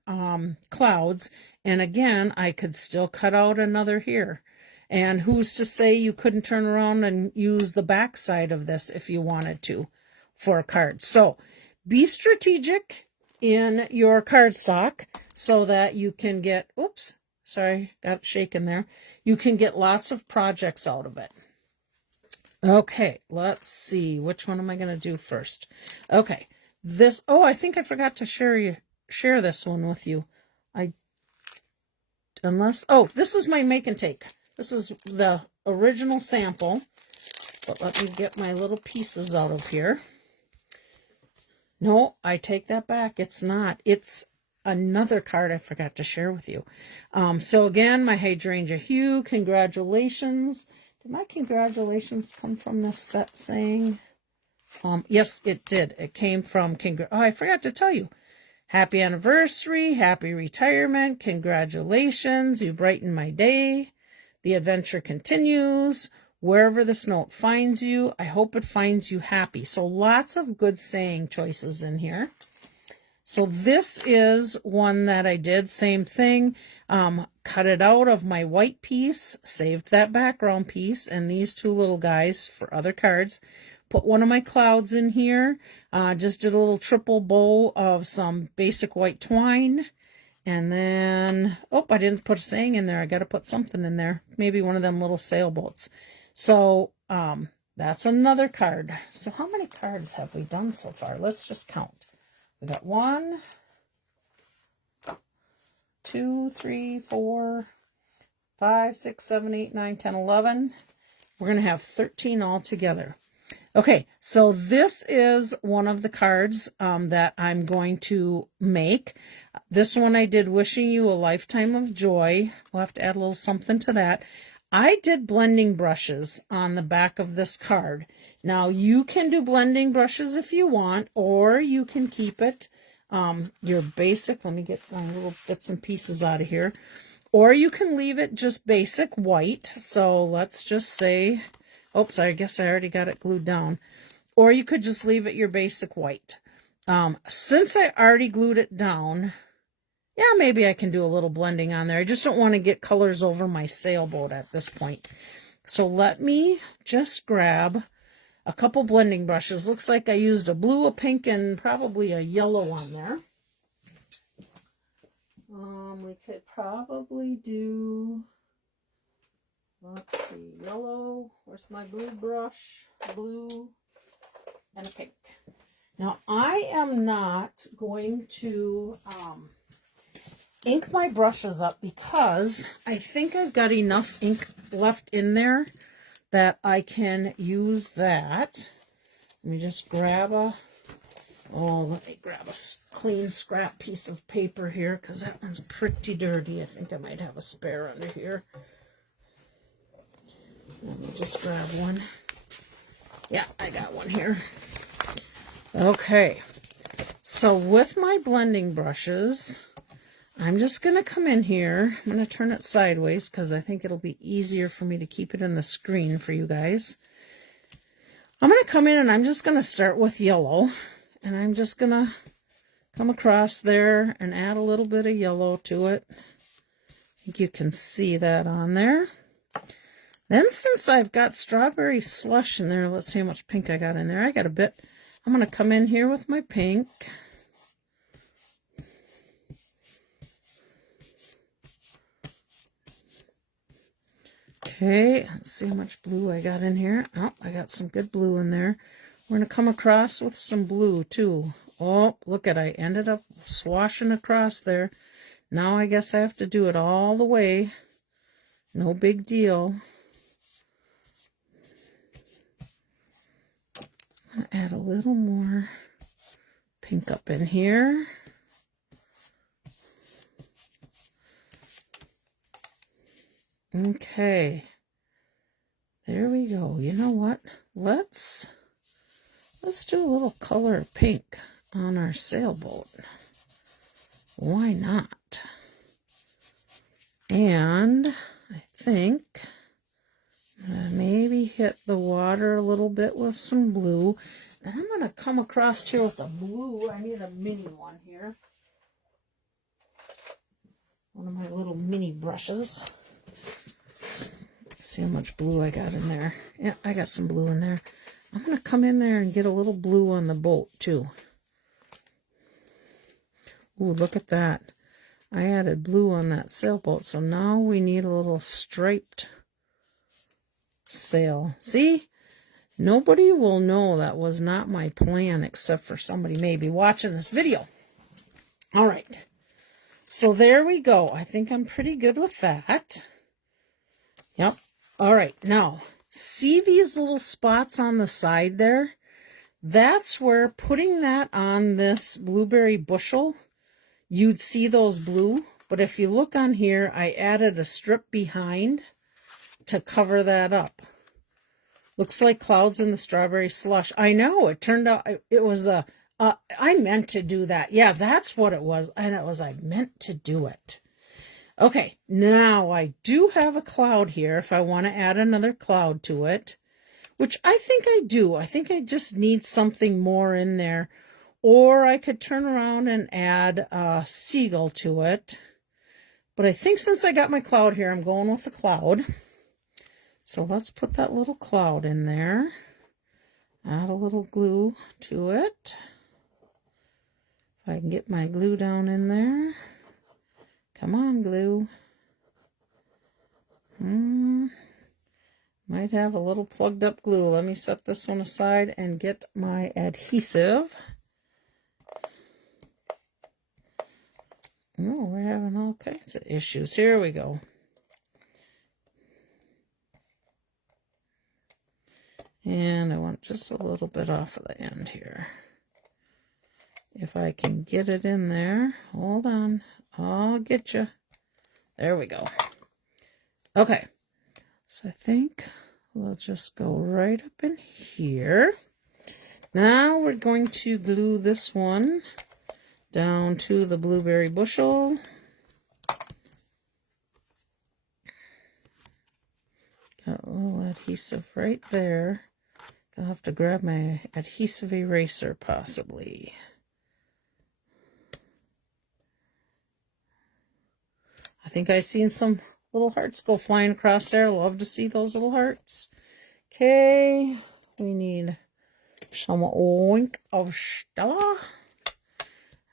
clouds, and again I could still cut out another here. And who's to say you couldn't turn around and use the back side of this if you wanted to for a card? So be strategic in your cardstock so that you can get, oops, sorry, got shaken there. You can get lots of projects out of it. Okay, let's see. Which one am I going to do first? Okay, this, oh, I think I forgot to share this one with you. This is my make and take. This is the original sample, but let me get my little pieces out of here. No, I take that back. It's not. It's another card I forgot to share with you. So again, my Hydrangea Hue, congratulations. Did my congratulations come from this set saying? Yes, it did. It came from, I forgot to tell you. Happy anniversary, happy retirement, congratulations, you brighten my day. The adventure continues. Wherever this note finds you, I hope it finds you happy. So lots of good saying choices in here. So this is one that I did, same thing, cut it out of my white piece, saved that background piece and these 2 little guys for other cards, put one of my clouds in here, just did a little triple bow of some basic white twine, and then, oh, I didn't put a saying in there, I got to put something in there, maybe one of them little sailboats. So that's another card. So how many cards have we done so far? Let's just count. We got 1, 2, 3, 4, 5, 6, 7, 8, 9, 10, 11. We're going to have 13 altogether. Okay, so this is one of the cards that I'm going to make. This one I did Wishing You a Lifetime of Joy. We'll have to add a little something to that. I did blending brushes on the back of this card. Now you can do blending brushes if you want, or you can keep it your basic. Let me get my little bits and pieces out of here. Or you can leave it just basic white. So let's just say, oops, I guess I already got it glued down. Or you could just leave it your basic white. Since I already glued it down, yeah, maybe I can do a little blending on there. I just don't want to get colors over my sailboat at this point. So let me just grab a couple blending brushes. Looks like I used a blue, a pink, and probably a yellow on there. We could probably do, let's see, yellow. Where's my blue brush? Blue and a pink. Now, I am not going to ink my brushes up because I think I've got enough ink left in there that I can use that. Let me just grab a Oh, let me grab a clean scrap piece of paper here because that one's pretty dirty. I think I might have a spare under here. Let me just grab one. Yeah, I got one here. Okay, so with my blending brushes, I'm just going to come in here. I'm going to turn it sideways because I think it'll be easier for me to keep it in the screen for you guys. I'm going to come in and I'm just going to start with yellow. And I'm just going to come across there and add a little bit of yellow to it. I think you can see that on there. Then since I've got strawberry slush in there, let's see how much pink I got in there. I got a bit. I'm going to come in here with my pink. Okay, let's see how much blue I got in here. Oh, I got some good blue in there. We're going to come across with some blue too. Oh, look at, I ended up swashing across there. Now I guess I have to do it all the way. No big deal. I'm going to add a little more pink up in here. Okay. There we go. You know what? Let's do a little color pink on our sailboat. Why not? And I think maybe hit the water a little bit with some blue. And I'm going to come across here with a blue. I need a mini one here. One of my little mini brushes. See how much blue I got in there. Yeah, I got some blue in there. I'm going to come in there and get a little blue on the boat, too. Ooh, look at that. I added blue on that sailboat, so now we need a little striped sail. See? Nobody will know that was not my plan except for somebody maybe watching this video. All right. So there we go. I think I'm pretty good with that. Yep. All right. Now, see these little spots on the side there? That's where putting that on this blueberry bushel, you'd see those blue. But if you look on here, I added a strip behind to cover that up. Looks like clouds in the strawberry slush. I know, it turned out it was I meant to do that. Yeah, that's what it was. And it was, I meant to do it. Okay, now I do have a cloud here if I want to add another cloud to it, which I think I do. I think I just need something more in there. Or I could turn around and add a seagull to it. But I think since I got my cloud here, I'm going with the cloud. So let's put that little cloud in there. Add a little glue to it. If I can get my glue down in there. Come on, glue. Might have a little plugged up glue. Let me set this one aside and get my adhesive. Oh, we're having all kinds of issues. Here we go. And I want just a little bit off of the end here. If I can get it in there. Hold on. I'll get you. There we go. Okay. So I think we'll just go right up in here. Now we're going to glue this one down to the blueberry bushel. Got a little adhesive right there. I'll have to grab my adhesive eraser possibly. I think I've seen some little hearts go flying across there. Love to see those little hearts. Okay, we need some wink of Stella.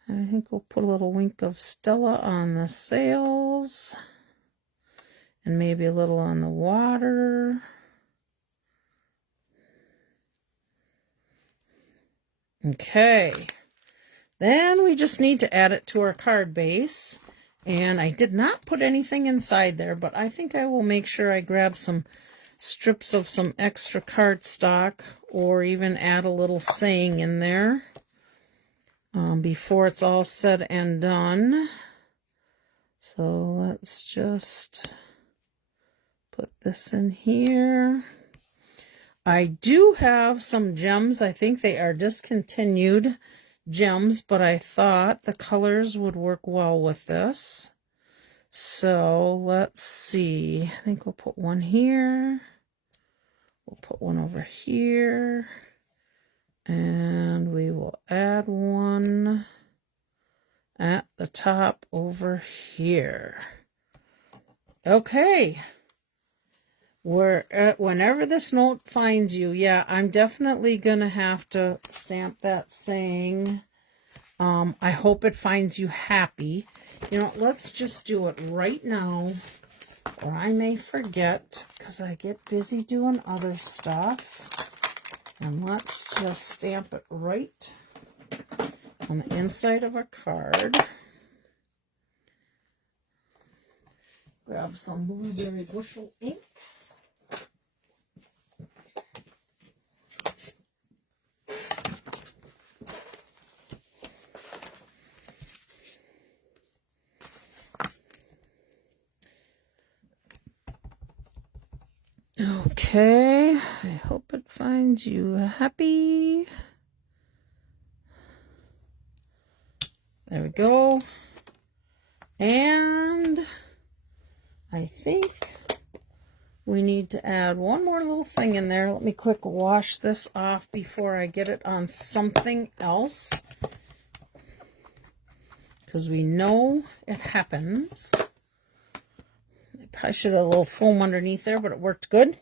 I think we'll put a little wink of Stella on the sails. And maybe a little on the water. Okay. Then we just need to add it to our card base. And I did not put anything inside there, but I think I will make sure I grab some strips of some extra cardstock or even add a little saying in there. before it's all said and done. So let's just put this in here. I do have some gems. I think they are discontinued gems, but I thought the colors would work well with this. So let's see. I think we'll put one here. We'll put one over here. And we will add one at the top over here. Okay. Whenever this note finds you, yeah, I'm definitely gonna have to stamp that saying, I hope it finds you happy. You know, let's just do it right now, or I may forget because I get busy doing other stuff. And let's just stamp it right on the inside of our card. Grab some blueberry bushel ink. Okay, I hope it finds you happy. There we go. And I think we need to add one more little thing in there. Let me quick wash this off before I get it on something else, because we know it happens. I should have a little foam underneath there, but it worked good.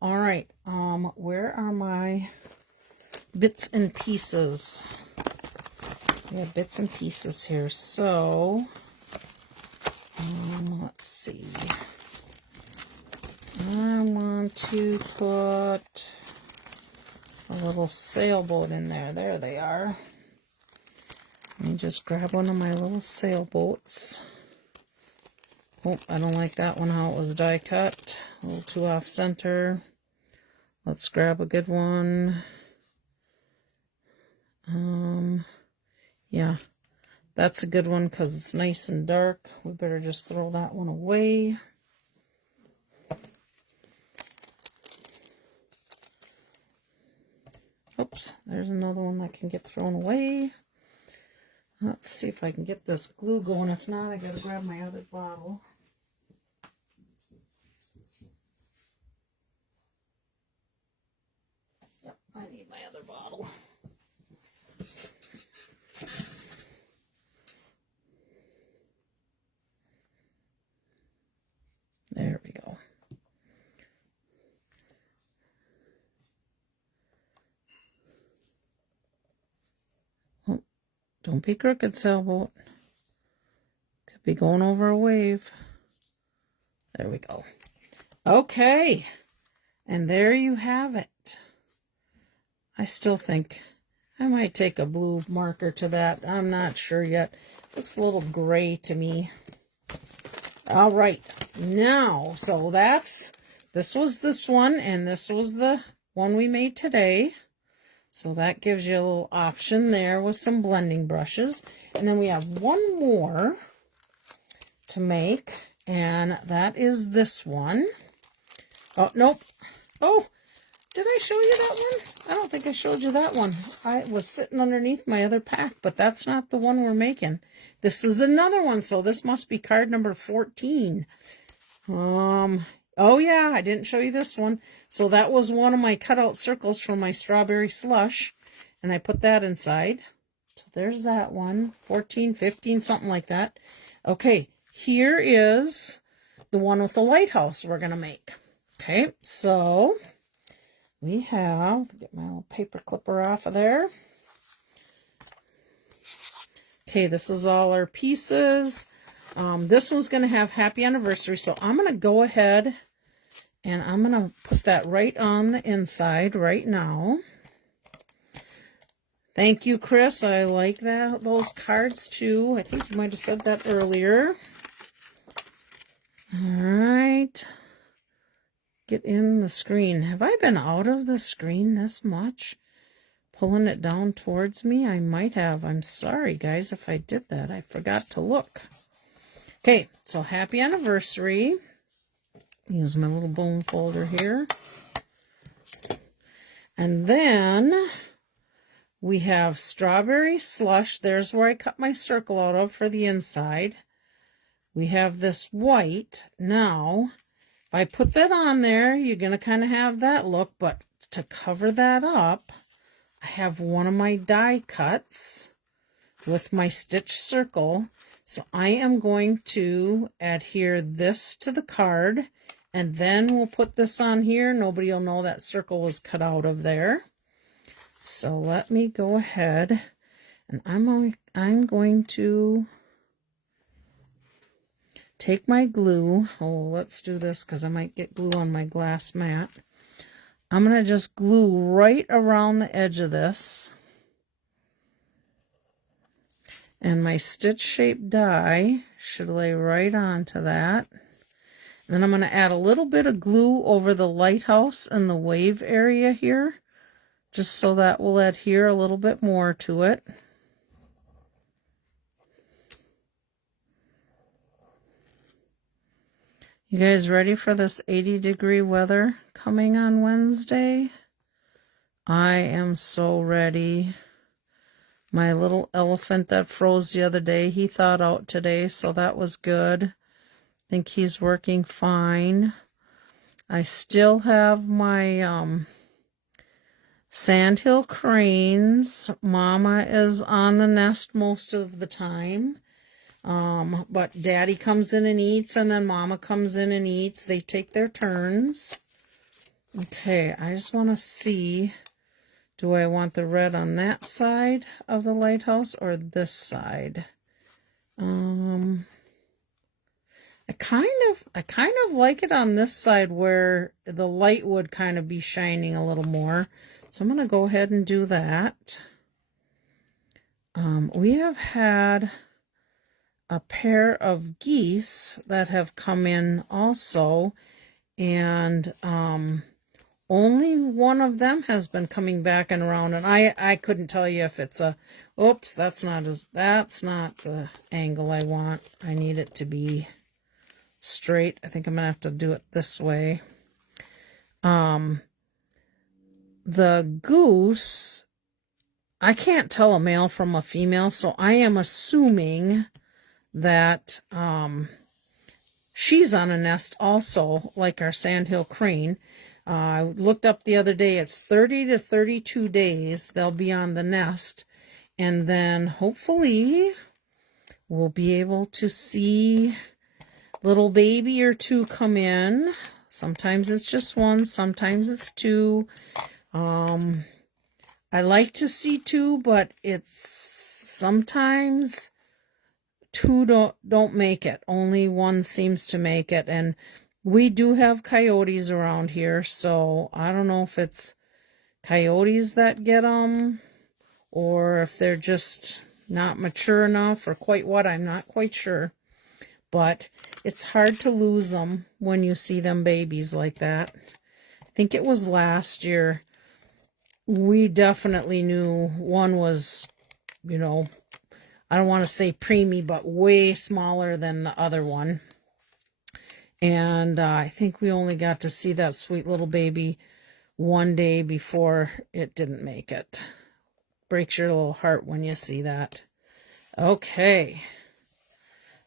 All right, where are my bits and pieces? We have bits and pieces here. So, let's see. I want to put a little sailboat in there. There they are. Let me just grab one of my little sailboats. Oh, I don't like that one, how it was die cut. A little too off center. Let's grab a good one. Yeah, that's a good one because it's nice and dark. We better just throw that one away. Oops, there's another one that can get thrown away. Let's see if I can get this glue going. If not, I gotta grab my other bottle. Yep, I need my other bottle. There we go. Oh, don't be crooked, sailboat. Could be going over a wave. There we go. Okay. And there you have it. I still think I might take a blue marker to that. I'm not sure yet. Looks a little gray to me. All right. Now, so this was this one, and this was the one we made today. So that gives you a little option there with some blending brushes. And then we have one more to make, and that is this one. Oh, nope. Oh, did I show you that one? I don't think I showed you that one. I was sitting underneath my other pack, but that's not the one we're making. This is another one, so this must be card number 14. Oh yeah, I didn't show you this one. So that was one of my cutout circles from my strawberry slush, and I put that inside. So there's that one, 14, 15, something like that. Okay, here is the one with the lighthouse we're going to make. Okay, so we have, get my little paper clipper off of there. Okay, this is all our pieces. This one's going to have happy anniversary, so I'm going to go ahead and I'm going to put that right on the inside right now. Thank you, Chris. I like those cards too. I think you might have said that earlier. All right. Get in the screen. Have I been out of the screen this much? pulling it down towards me? I might have. I'm sorry, guys, if I did that. I forgot to look. Okay, so happy anniversary. Use my little bone folder here. And then we have strawberry slush. There's where I cut my circle out of for the inside. We have this white. Now, if I put that on there, you're going to kind of have that look. But to cover that up, I have one of my die cuts with my stitch circle. So I am going to adhere this to the card. And then we'll put this on here. Nobody will know that circle was cut out of there. So let me go ahead, and I'm going to take my glue. Oh, let's do this because I might get glue on my glass mat. I'm going to just glue right around the edge of this. And my stitch shaped die should lay right onto that. And then I'm going to add a little bit of glue over the lighthouse and the wave area here, just so that will adhere a little bit more to it. You guys ready for this 80-degree weather coming on Wednesday? I am so ready. My little elephant that froze the other day, he thawed out today, so that was good. I think he's working fine. I still have my sandhill cranes. Mama is on the nest most of the time. But Daddy comes in and eats, and then Mama comes in and eats. They take their turns. Okay, I just want to see, do I want the red on that side of the lighthouse or this side? I kind of like it on this side where the light would kind of be shining a little more. So I'm going to go ahead and do that. We have had a pair of geese that have come in also, and only one of them has been coming back and around, and I couldn't tell you if it's a, oops, that's not the angle I want. I need it to be straight. I think I'm gonna have to do it this way. The goose, I can't tell a male from a female, so I am assuming that she's on a nest also, like our sandhill crane. I looked up the other day, it's 30 to 32 days they'll be on the nest, and then hopefully we'll be able to see little baby or two come in. Sometimes it's just one, sometimes it's two. I like to see two, but it's sometimes two don't make it. Only one seems to make it, and we do have coyotes around here, so I don't know if it's coyotes that get them or if they're just not mature enough or quite what. I'm not quite sure. But it's hard to lose them when you see them babies like that. I think it was last year. We definitely knew one was, you know, I don't want to say preemie, but way smaller than the other one. And I think we only got to see that sweet little baby one day before it didn't make it. Breaks your little heart when you see that. Okay.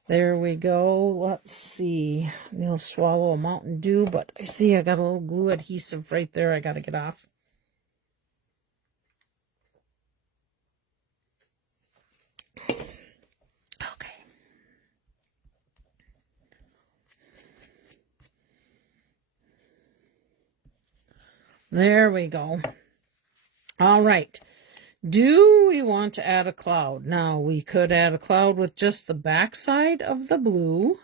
There we go. Let's see. I'll swallow a Mountain Dew, but I see I got a little glue adhesive right there I got to get off. Okay. There we go. All right. Do we want to add a cloud? Now, we could add a cloud with just the back side of the blue,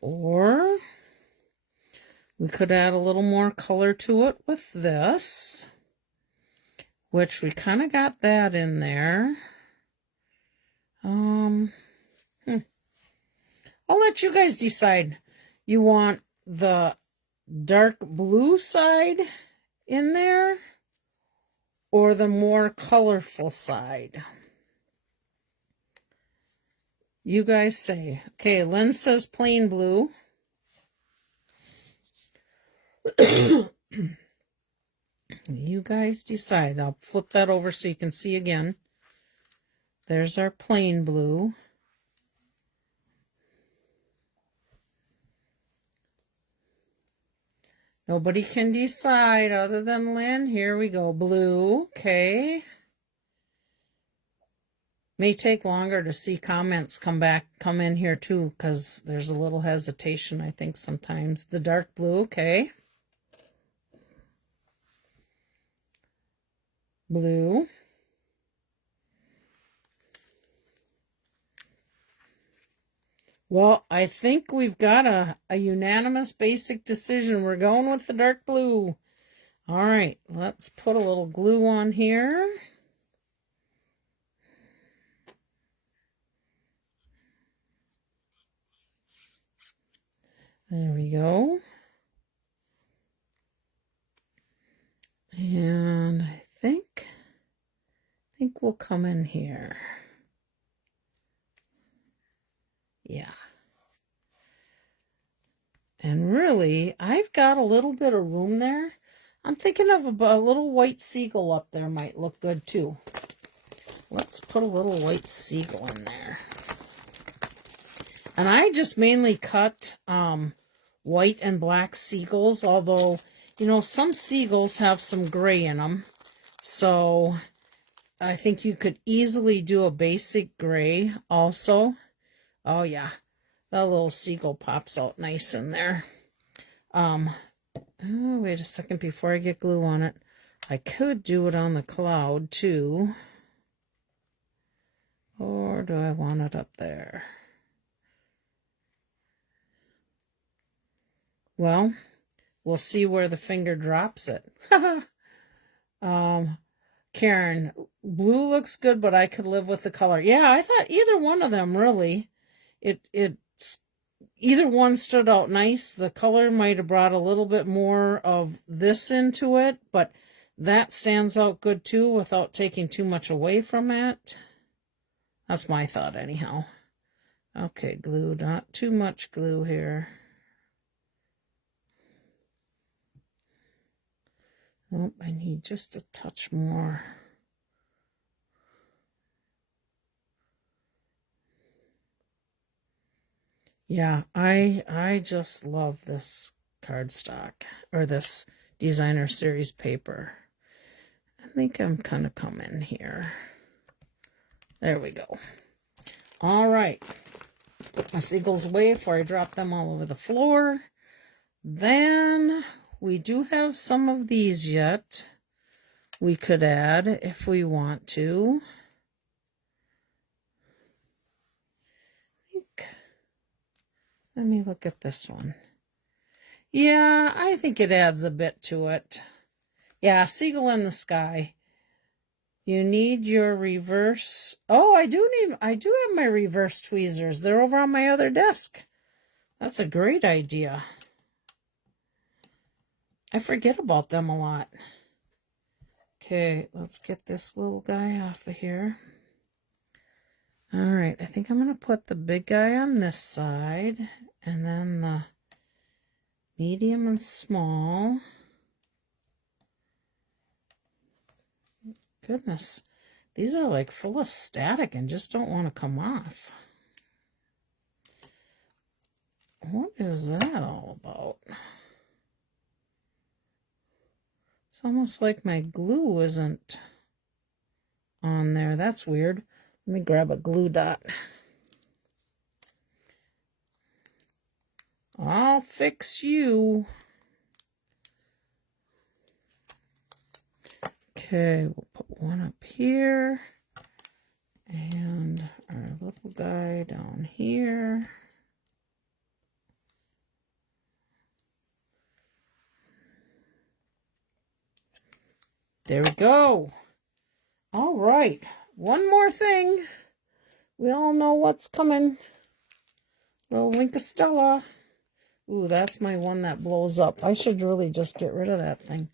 or we could add a little more color to it with this, which we kind of got that in there. I'll let you guys decide. You want the dark blue side in there, or the more colorful side? You guys say. Okay, Lynn says plain blue. You guys decide. I'll flip that over so you can see again. There's our plain blue. Nobody can decide other than Lynn. Here we go. Blue. Okay. May take longer to see comments come in here too, because there's a little hesitation, I think, sometimes. The dark blue. Okay. Blue. Well, I think we've got a unanimous basic decision. We're going with the dark blue. All right, let's put a little glue on here. There we go. And I think we'll come in here. Yeah. And really, I've got a little bit of room there. I'm thinking of a little white seagull up there might look good too. Let's put a little white seagull in there. And I just mainly cut white and black seagulls, although, you know, some seagulls have some gray in them. So I think you could easily do a basic gray also. Oh yeah, that little seagull pops out nice in there. Oh, wait a second before I get glue on it. I could do it on the cloud too. Or do I want it up there? Well, we'll see where the finger drops it. Karen, blue looks good, but I could live with the color. Yeah, I thought either one of them really. Either one stood out nice. The color might have brought a little bit more of this into it, but that stands out good too without taking too much away from it. That's my thought anyhow. Okay, glue, not too much glue here. Oh, I need just a touch more. Yeah, I just love this cardstock, or this designer series paper. I think I'm kind of coming here. There we go. All right. Put my seagulls away before I drop them all over the floor. Then we do have some of these yet. We could add if we want to. Let me look at this one. Yeah, I think it adds a bit to it. Yeah, seagull in the sky. You need your reverse. Oh, I do have my reverse tweezers. They're over on my other desk. That's a great idea. I forget about them a lot. Okay, let's get this little guy off of here. All right, I think I'm going to put the big guy on this side, and then the medium and small. Goodness, these are like full of static and just don't want to come off. What is that all about? It's almost like my glue isn't on there. That's weird. Let me grab a glue dot. I'll fix you. Okay, we'll put one up here. And our little guy down here. There we go. All right. One more thing. We all know what's coming. Little Linkastella. Ooh, that's my one that blows up. I should really just get rid of that thing.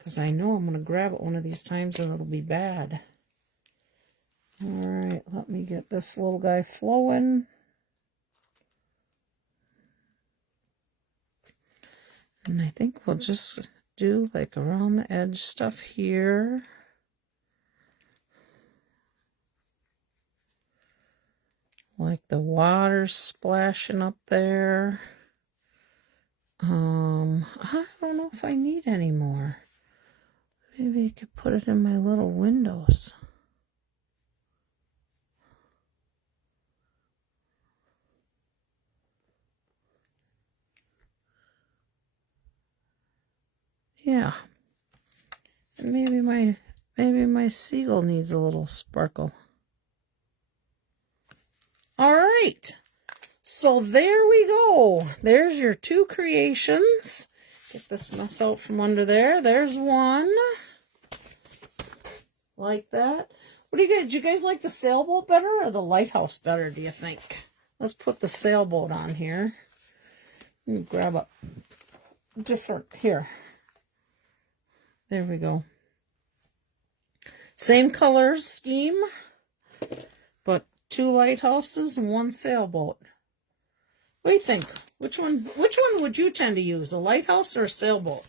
because I know I'm going to grab it one of these times or it'll be bad. All right, let me get this little guy flowing. And I think we'll just do like around the edge stuff here. Like the water splashing up there. I don't know if I need any more. Maybe I could put it in my little windows. Yeah. And maybe my seagull needs a little sparkle. All right. So there we go. There's your two creations. Get this mess out from under there. There's one. Like that. What do you guys, do you guys like the sailboat better or the lighthouse better, do you think? Let's put the sailboat on here. Let me grab a different, here. There we go. Same colors scheme, but two lighthouses and one sailboat. What do you think? Which one would you tend to use, a lighthouse or a sailboat?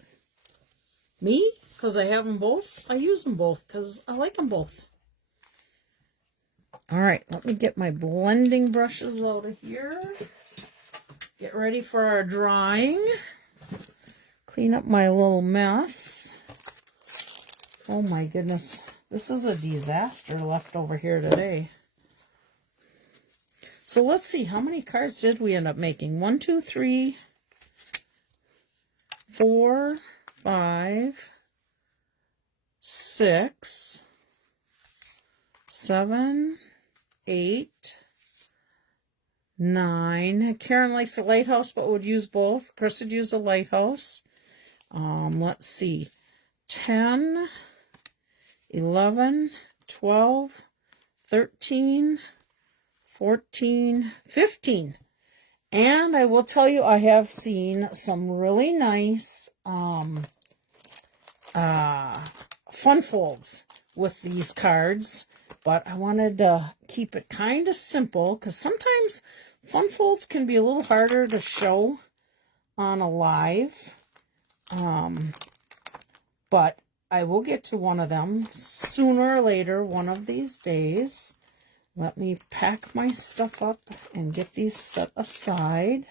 Me? Because I have them both. I use them both because I like them both. All right, let me get my blending brushes out of here. Get ready for our drawing. Clean up my little mess. Oh my goodness. This is a disaster left over here today. So let's see, how many cards did we end up making? 1, 2, 3, 4, 5, 6, 7, 8, 9. Karen likes the lighthouse but would use both. Chris would use a lighthouse. Let's see. 10, 11, 12, 13, 14, 15. And I will tell you, I have seen some really nice fun folds with these cards, but I wanted to keep it kind of simple because sometimes fun folds can be a little harder to show on a live. But I will get to one of them sooner or later, one of these days. Let me pack my stuff up and get these set aside.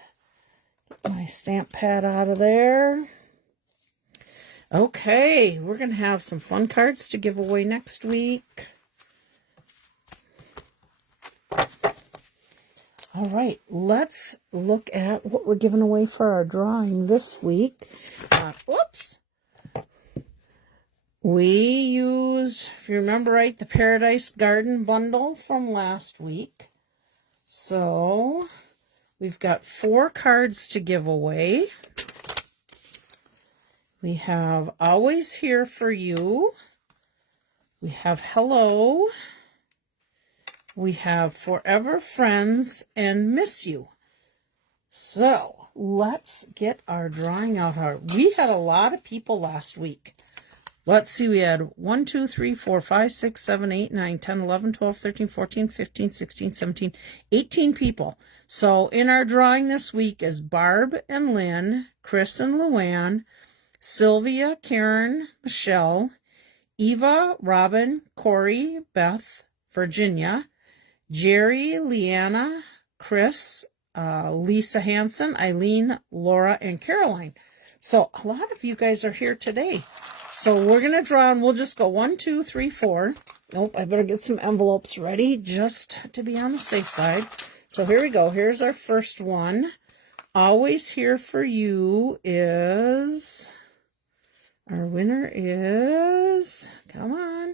Get my stamp pad out of there. Okay, we're going to have some fun cards to give away next week. All right, let's look at what we're giving away for our drawing this week. Whoops. We used, if you remember right, the Paradise Garden bundle from last week. So we've got 4 cards to give away. We have Always Here for You. We have Hello. We have Forever Friends and Miss You. So let's get our drawing out. We had a lot of people last week. Let's see, we had 1, 2, 3, 4, 5, 6, 7, 8, 9, 10, 11, 12, 13, 14, 15, 16, 17, 18 people. So in our drawing this week is Barb and Lynn, Chris and Luann, Sylvia, Karen, Michelle, Eva, Robin, Corey, Beth, Virginia, Jerry, Leanna, Chris, Lisa Hansen, Eileen, Laura, and Caroline. So a lot of you guys are here today. So we're going to draw, and we'll just go 1, 2, 3, 4. Nope, I better get some envelopes ready just to be on the safe side. So here we go. Here's our first one. Always Here for You is, our winner is, come on,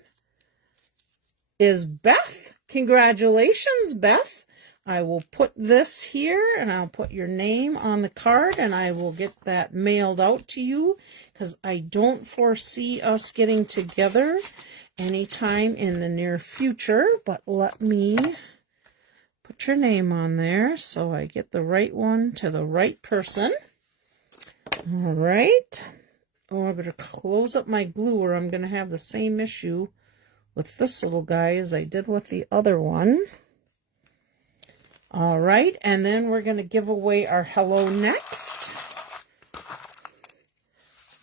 is Beth. Congratulations, Beth. I will put this here, and I'll put your name on the card, and I will get that mailed out to you, because I don't foresee us getting together anytime in the near future. But let me put your name on there so I get the right one to the right person. All right. Oh, I better close up my glue or I'm going to have the same issue with this little guy as I did with the other one. All right, and then we're going to give away our hello next.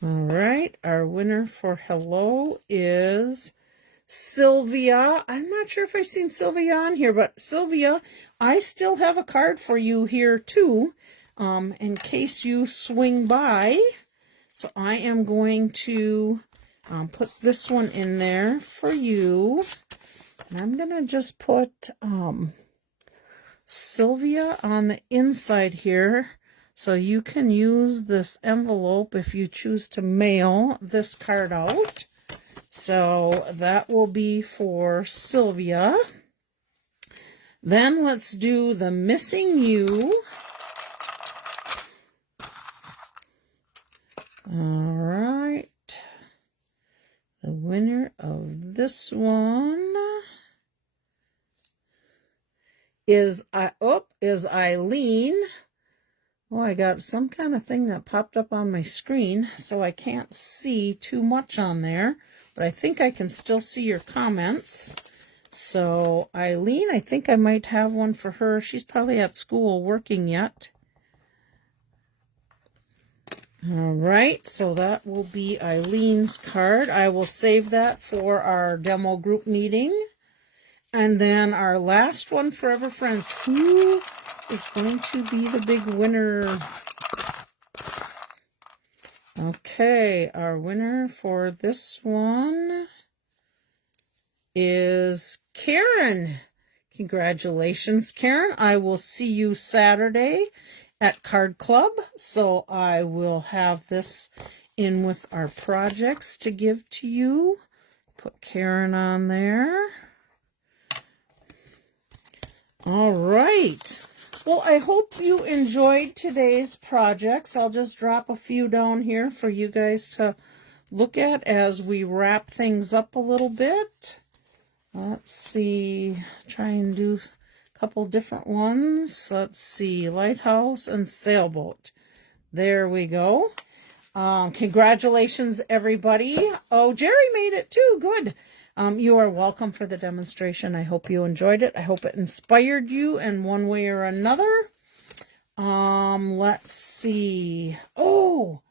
All right, our winner for hello is Sylvia. I'm not sure if I've seen Sylvia on here, but Sylvia, I still have a card for you here too, in case you swing by. So I am going to put this one in there for you. And I'm going to just put Sylvia on the inside here, so you can use this envelope if you choose to mail this card out. So that will be for Sylvia. Then let's do the missing you. All right. The winner of this one is Eileen. Oh, I got some kind of thing that popped up on my screen, so I can't see too much on there, but I think I can still see your comments. So Eileen, I think I might have one for her. She's probably at school working yet. All right, so that will be Eileen's card. I will save that for our demo group meeting. And then our last one, Forever Friends. Who is going to be the big winner? Okay, our winner for this one is Karen. Congratulations, Karen. I will see you Saturday at Card Club. So I will have this in with our projects to give to you. Put Karen on there. All right. Well, I hope you enjoyed today's projects. I'll just drop a few down here for you guys to look at as we wrap things up a little bit. Let's see. Try and do a couple different ones. Let's see. Lighthouse and sailboat. There we go. Congratulations, everybody. Oh, Jerry made it too. Good. You are welcome for the demonstration. I hope you enjoyed it. I hope it inspired you in one way or another. Let's see. Oh,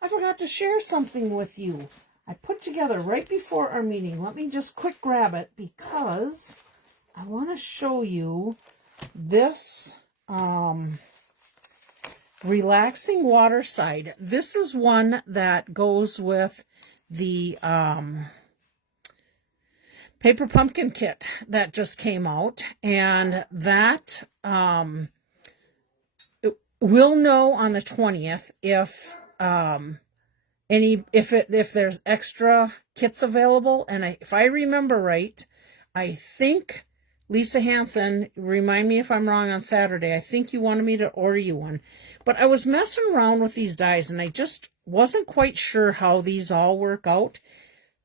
I forgot to share something with you. I put together right before our meeting. Let me just quick grab it because I want to show you this relaxing water side. This is one that goes with the paper pumpkin kit that just came out, and that we'll know on the 20th if if there's extra kits available. And if I remember right, I think Lisa Hansen, remind me if I'm wrong on Saturday, I think you wanted me to order you one. But I was messing around with these dies and I just wasn't quite sure how these all work out.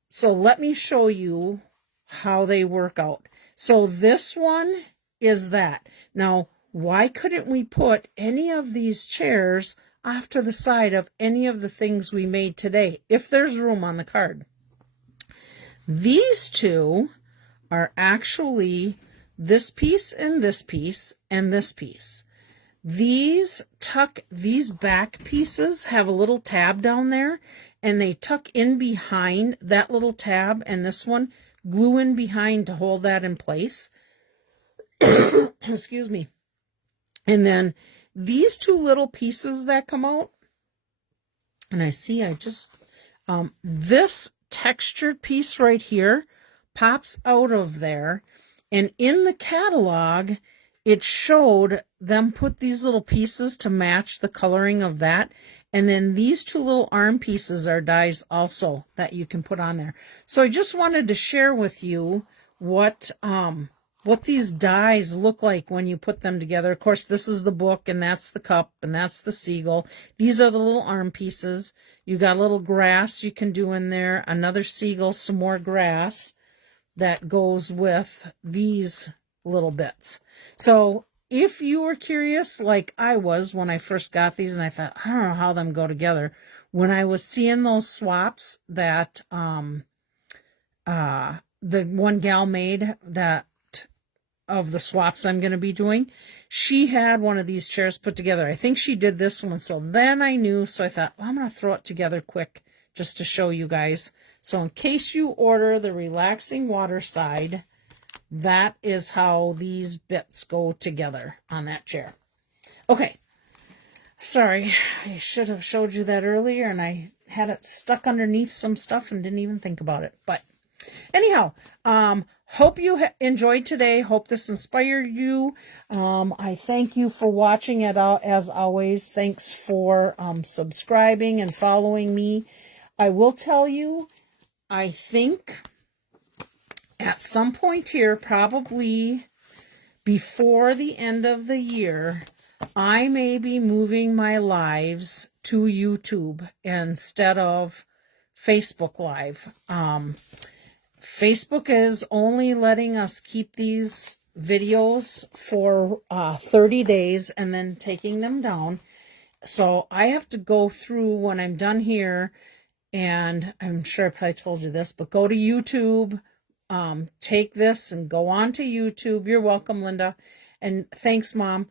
So let me show you how they work out. So this one is that. Now, why couldn't we put any of these chairs off to the side of any of the things we made today, if there's room on the card? These two are actually this piece and this piece and this piece. These back pieces have a little tab down there, and they tuck in behind that little tab, and this one glue in behind to hold that in place. Excuse me. And then these two little pieces that come out, and this textured piece right here pops out of there, and in the catalog it showed them put these little pieces to match the coloring of that. And then these two little arm pieces are dies also that you can put on there. So I just wanted to share with you what these dies look like when you put them together. Of course, this is the book, and that's the cup, and that's the seagull. These are the little arm pieces. You got a little grass you can do in there, another seagull, some more grass that goes with these little bits. So if you were curious, like I was when I first got these, and I thought, I don't know how them go together, when I was seeing those swaps that the one gal made that of the swaps I'm going to be doing, she had one of these chairs put together. I think she did this one. So then I knew, so I thought, well, I'm going to throw it together quick just to show you guys. So in case you order the relaxing water side, that is how these bits go together on that chair. Okay. Sorry, I should have showed you that earlier, and I had it stuck underneath some stuff and didn't even think about it. But anyhow, hope you enjoyed today. Hope this inspired you. I thank you for watching it as always. Thanks for subscribing and following me. I will tell you, I think at some point here, probably before the end of the year, I may be moving my lives to YouTube instead of Facebook Live. Facebook is only letting us keep these videos for 30 days and then taking them down. So I have to go through when I'm done here, and I'm sure I probably told you this, but go to YouTube, take this and go on to YouTube. You're welcome, Linda. And thanks, Mom.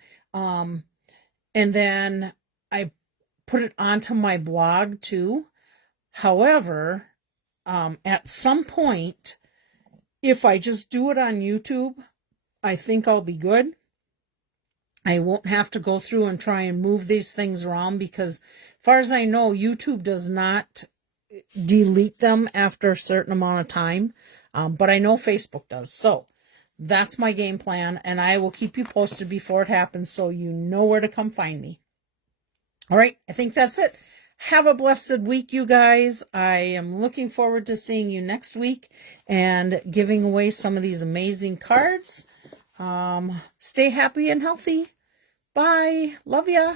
And then I put it onto my blog too. However, at some point, if I just do it on YouTube, I think I'll be good. I won't have to go through and try and move these things around because, as far as I know, YouTube does not delete them after a certain amount of time. But I know Facebook does. So that's my game plan, and I will keep you posted before it happens so you know where to come find me. All right, I think that's it. Have a blessed week, you guys. I am looking forward to seeing you next week and giving away some of these amazing cards. Stay happy and healthy. Bye. Love ya.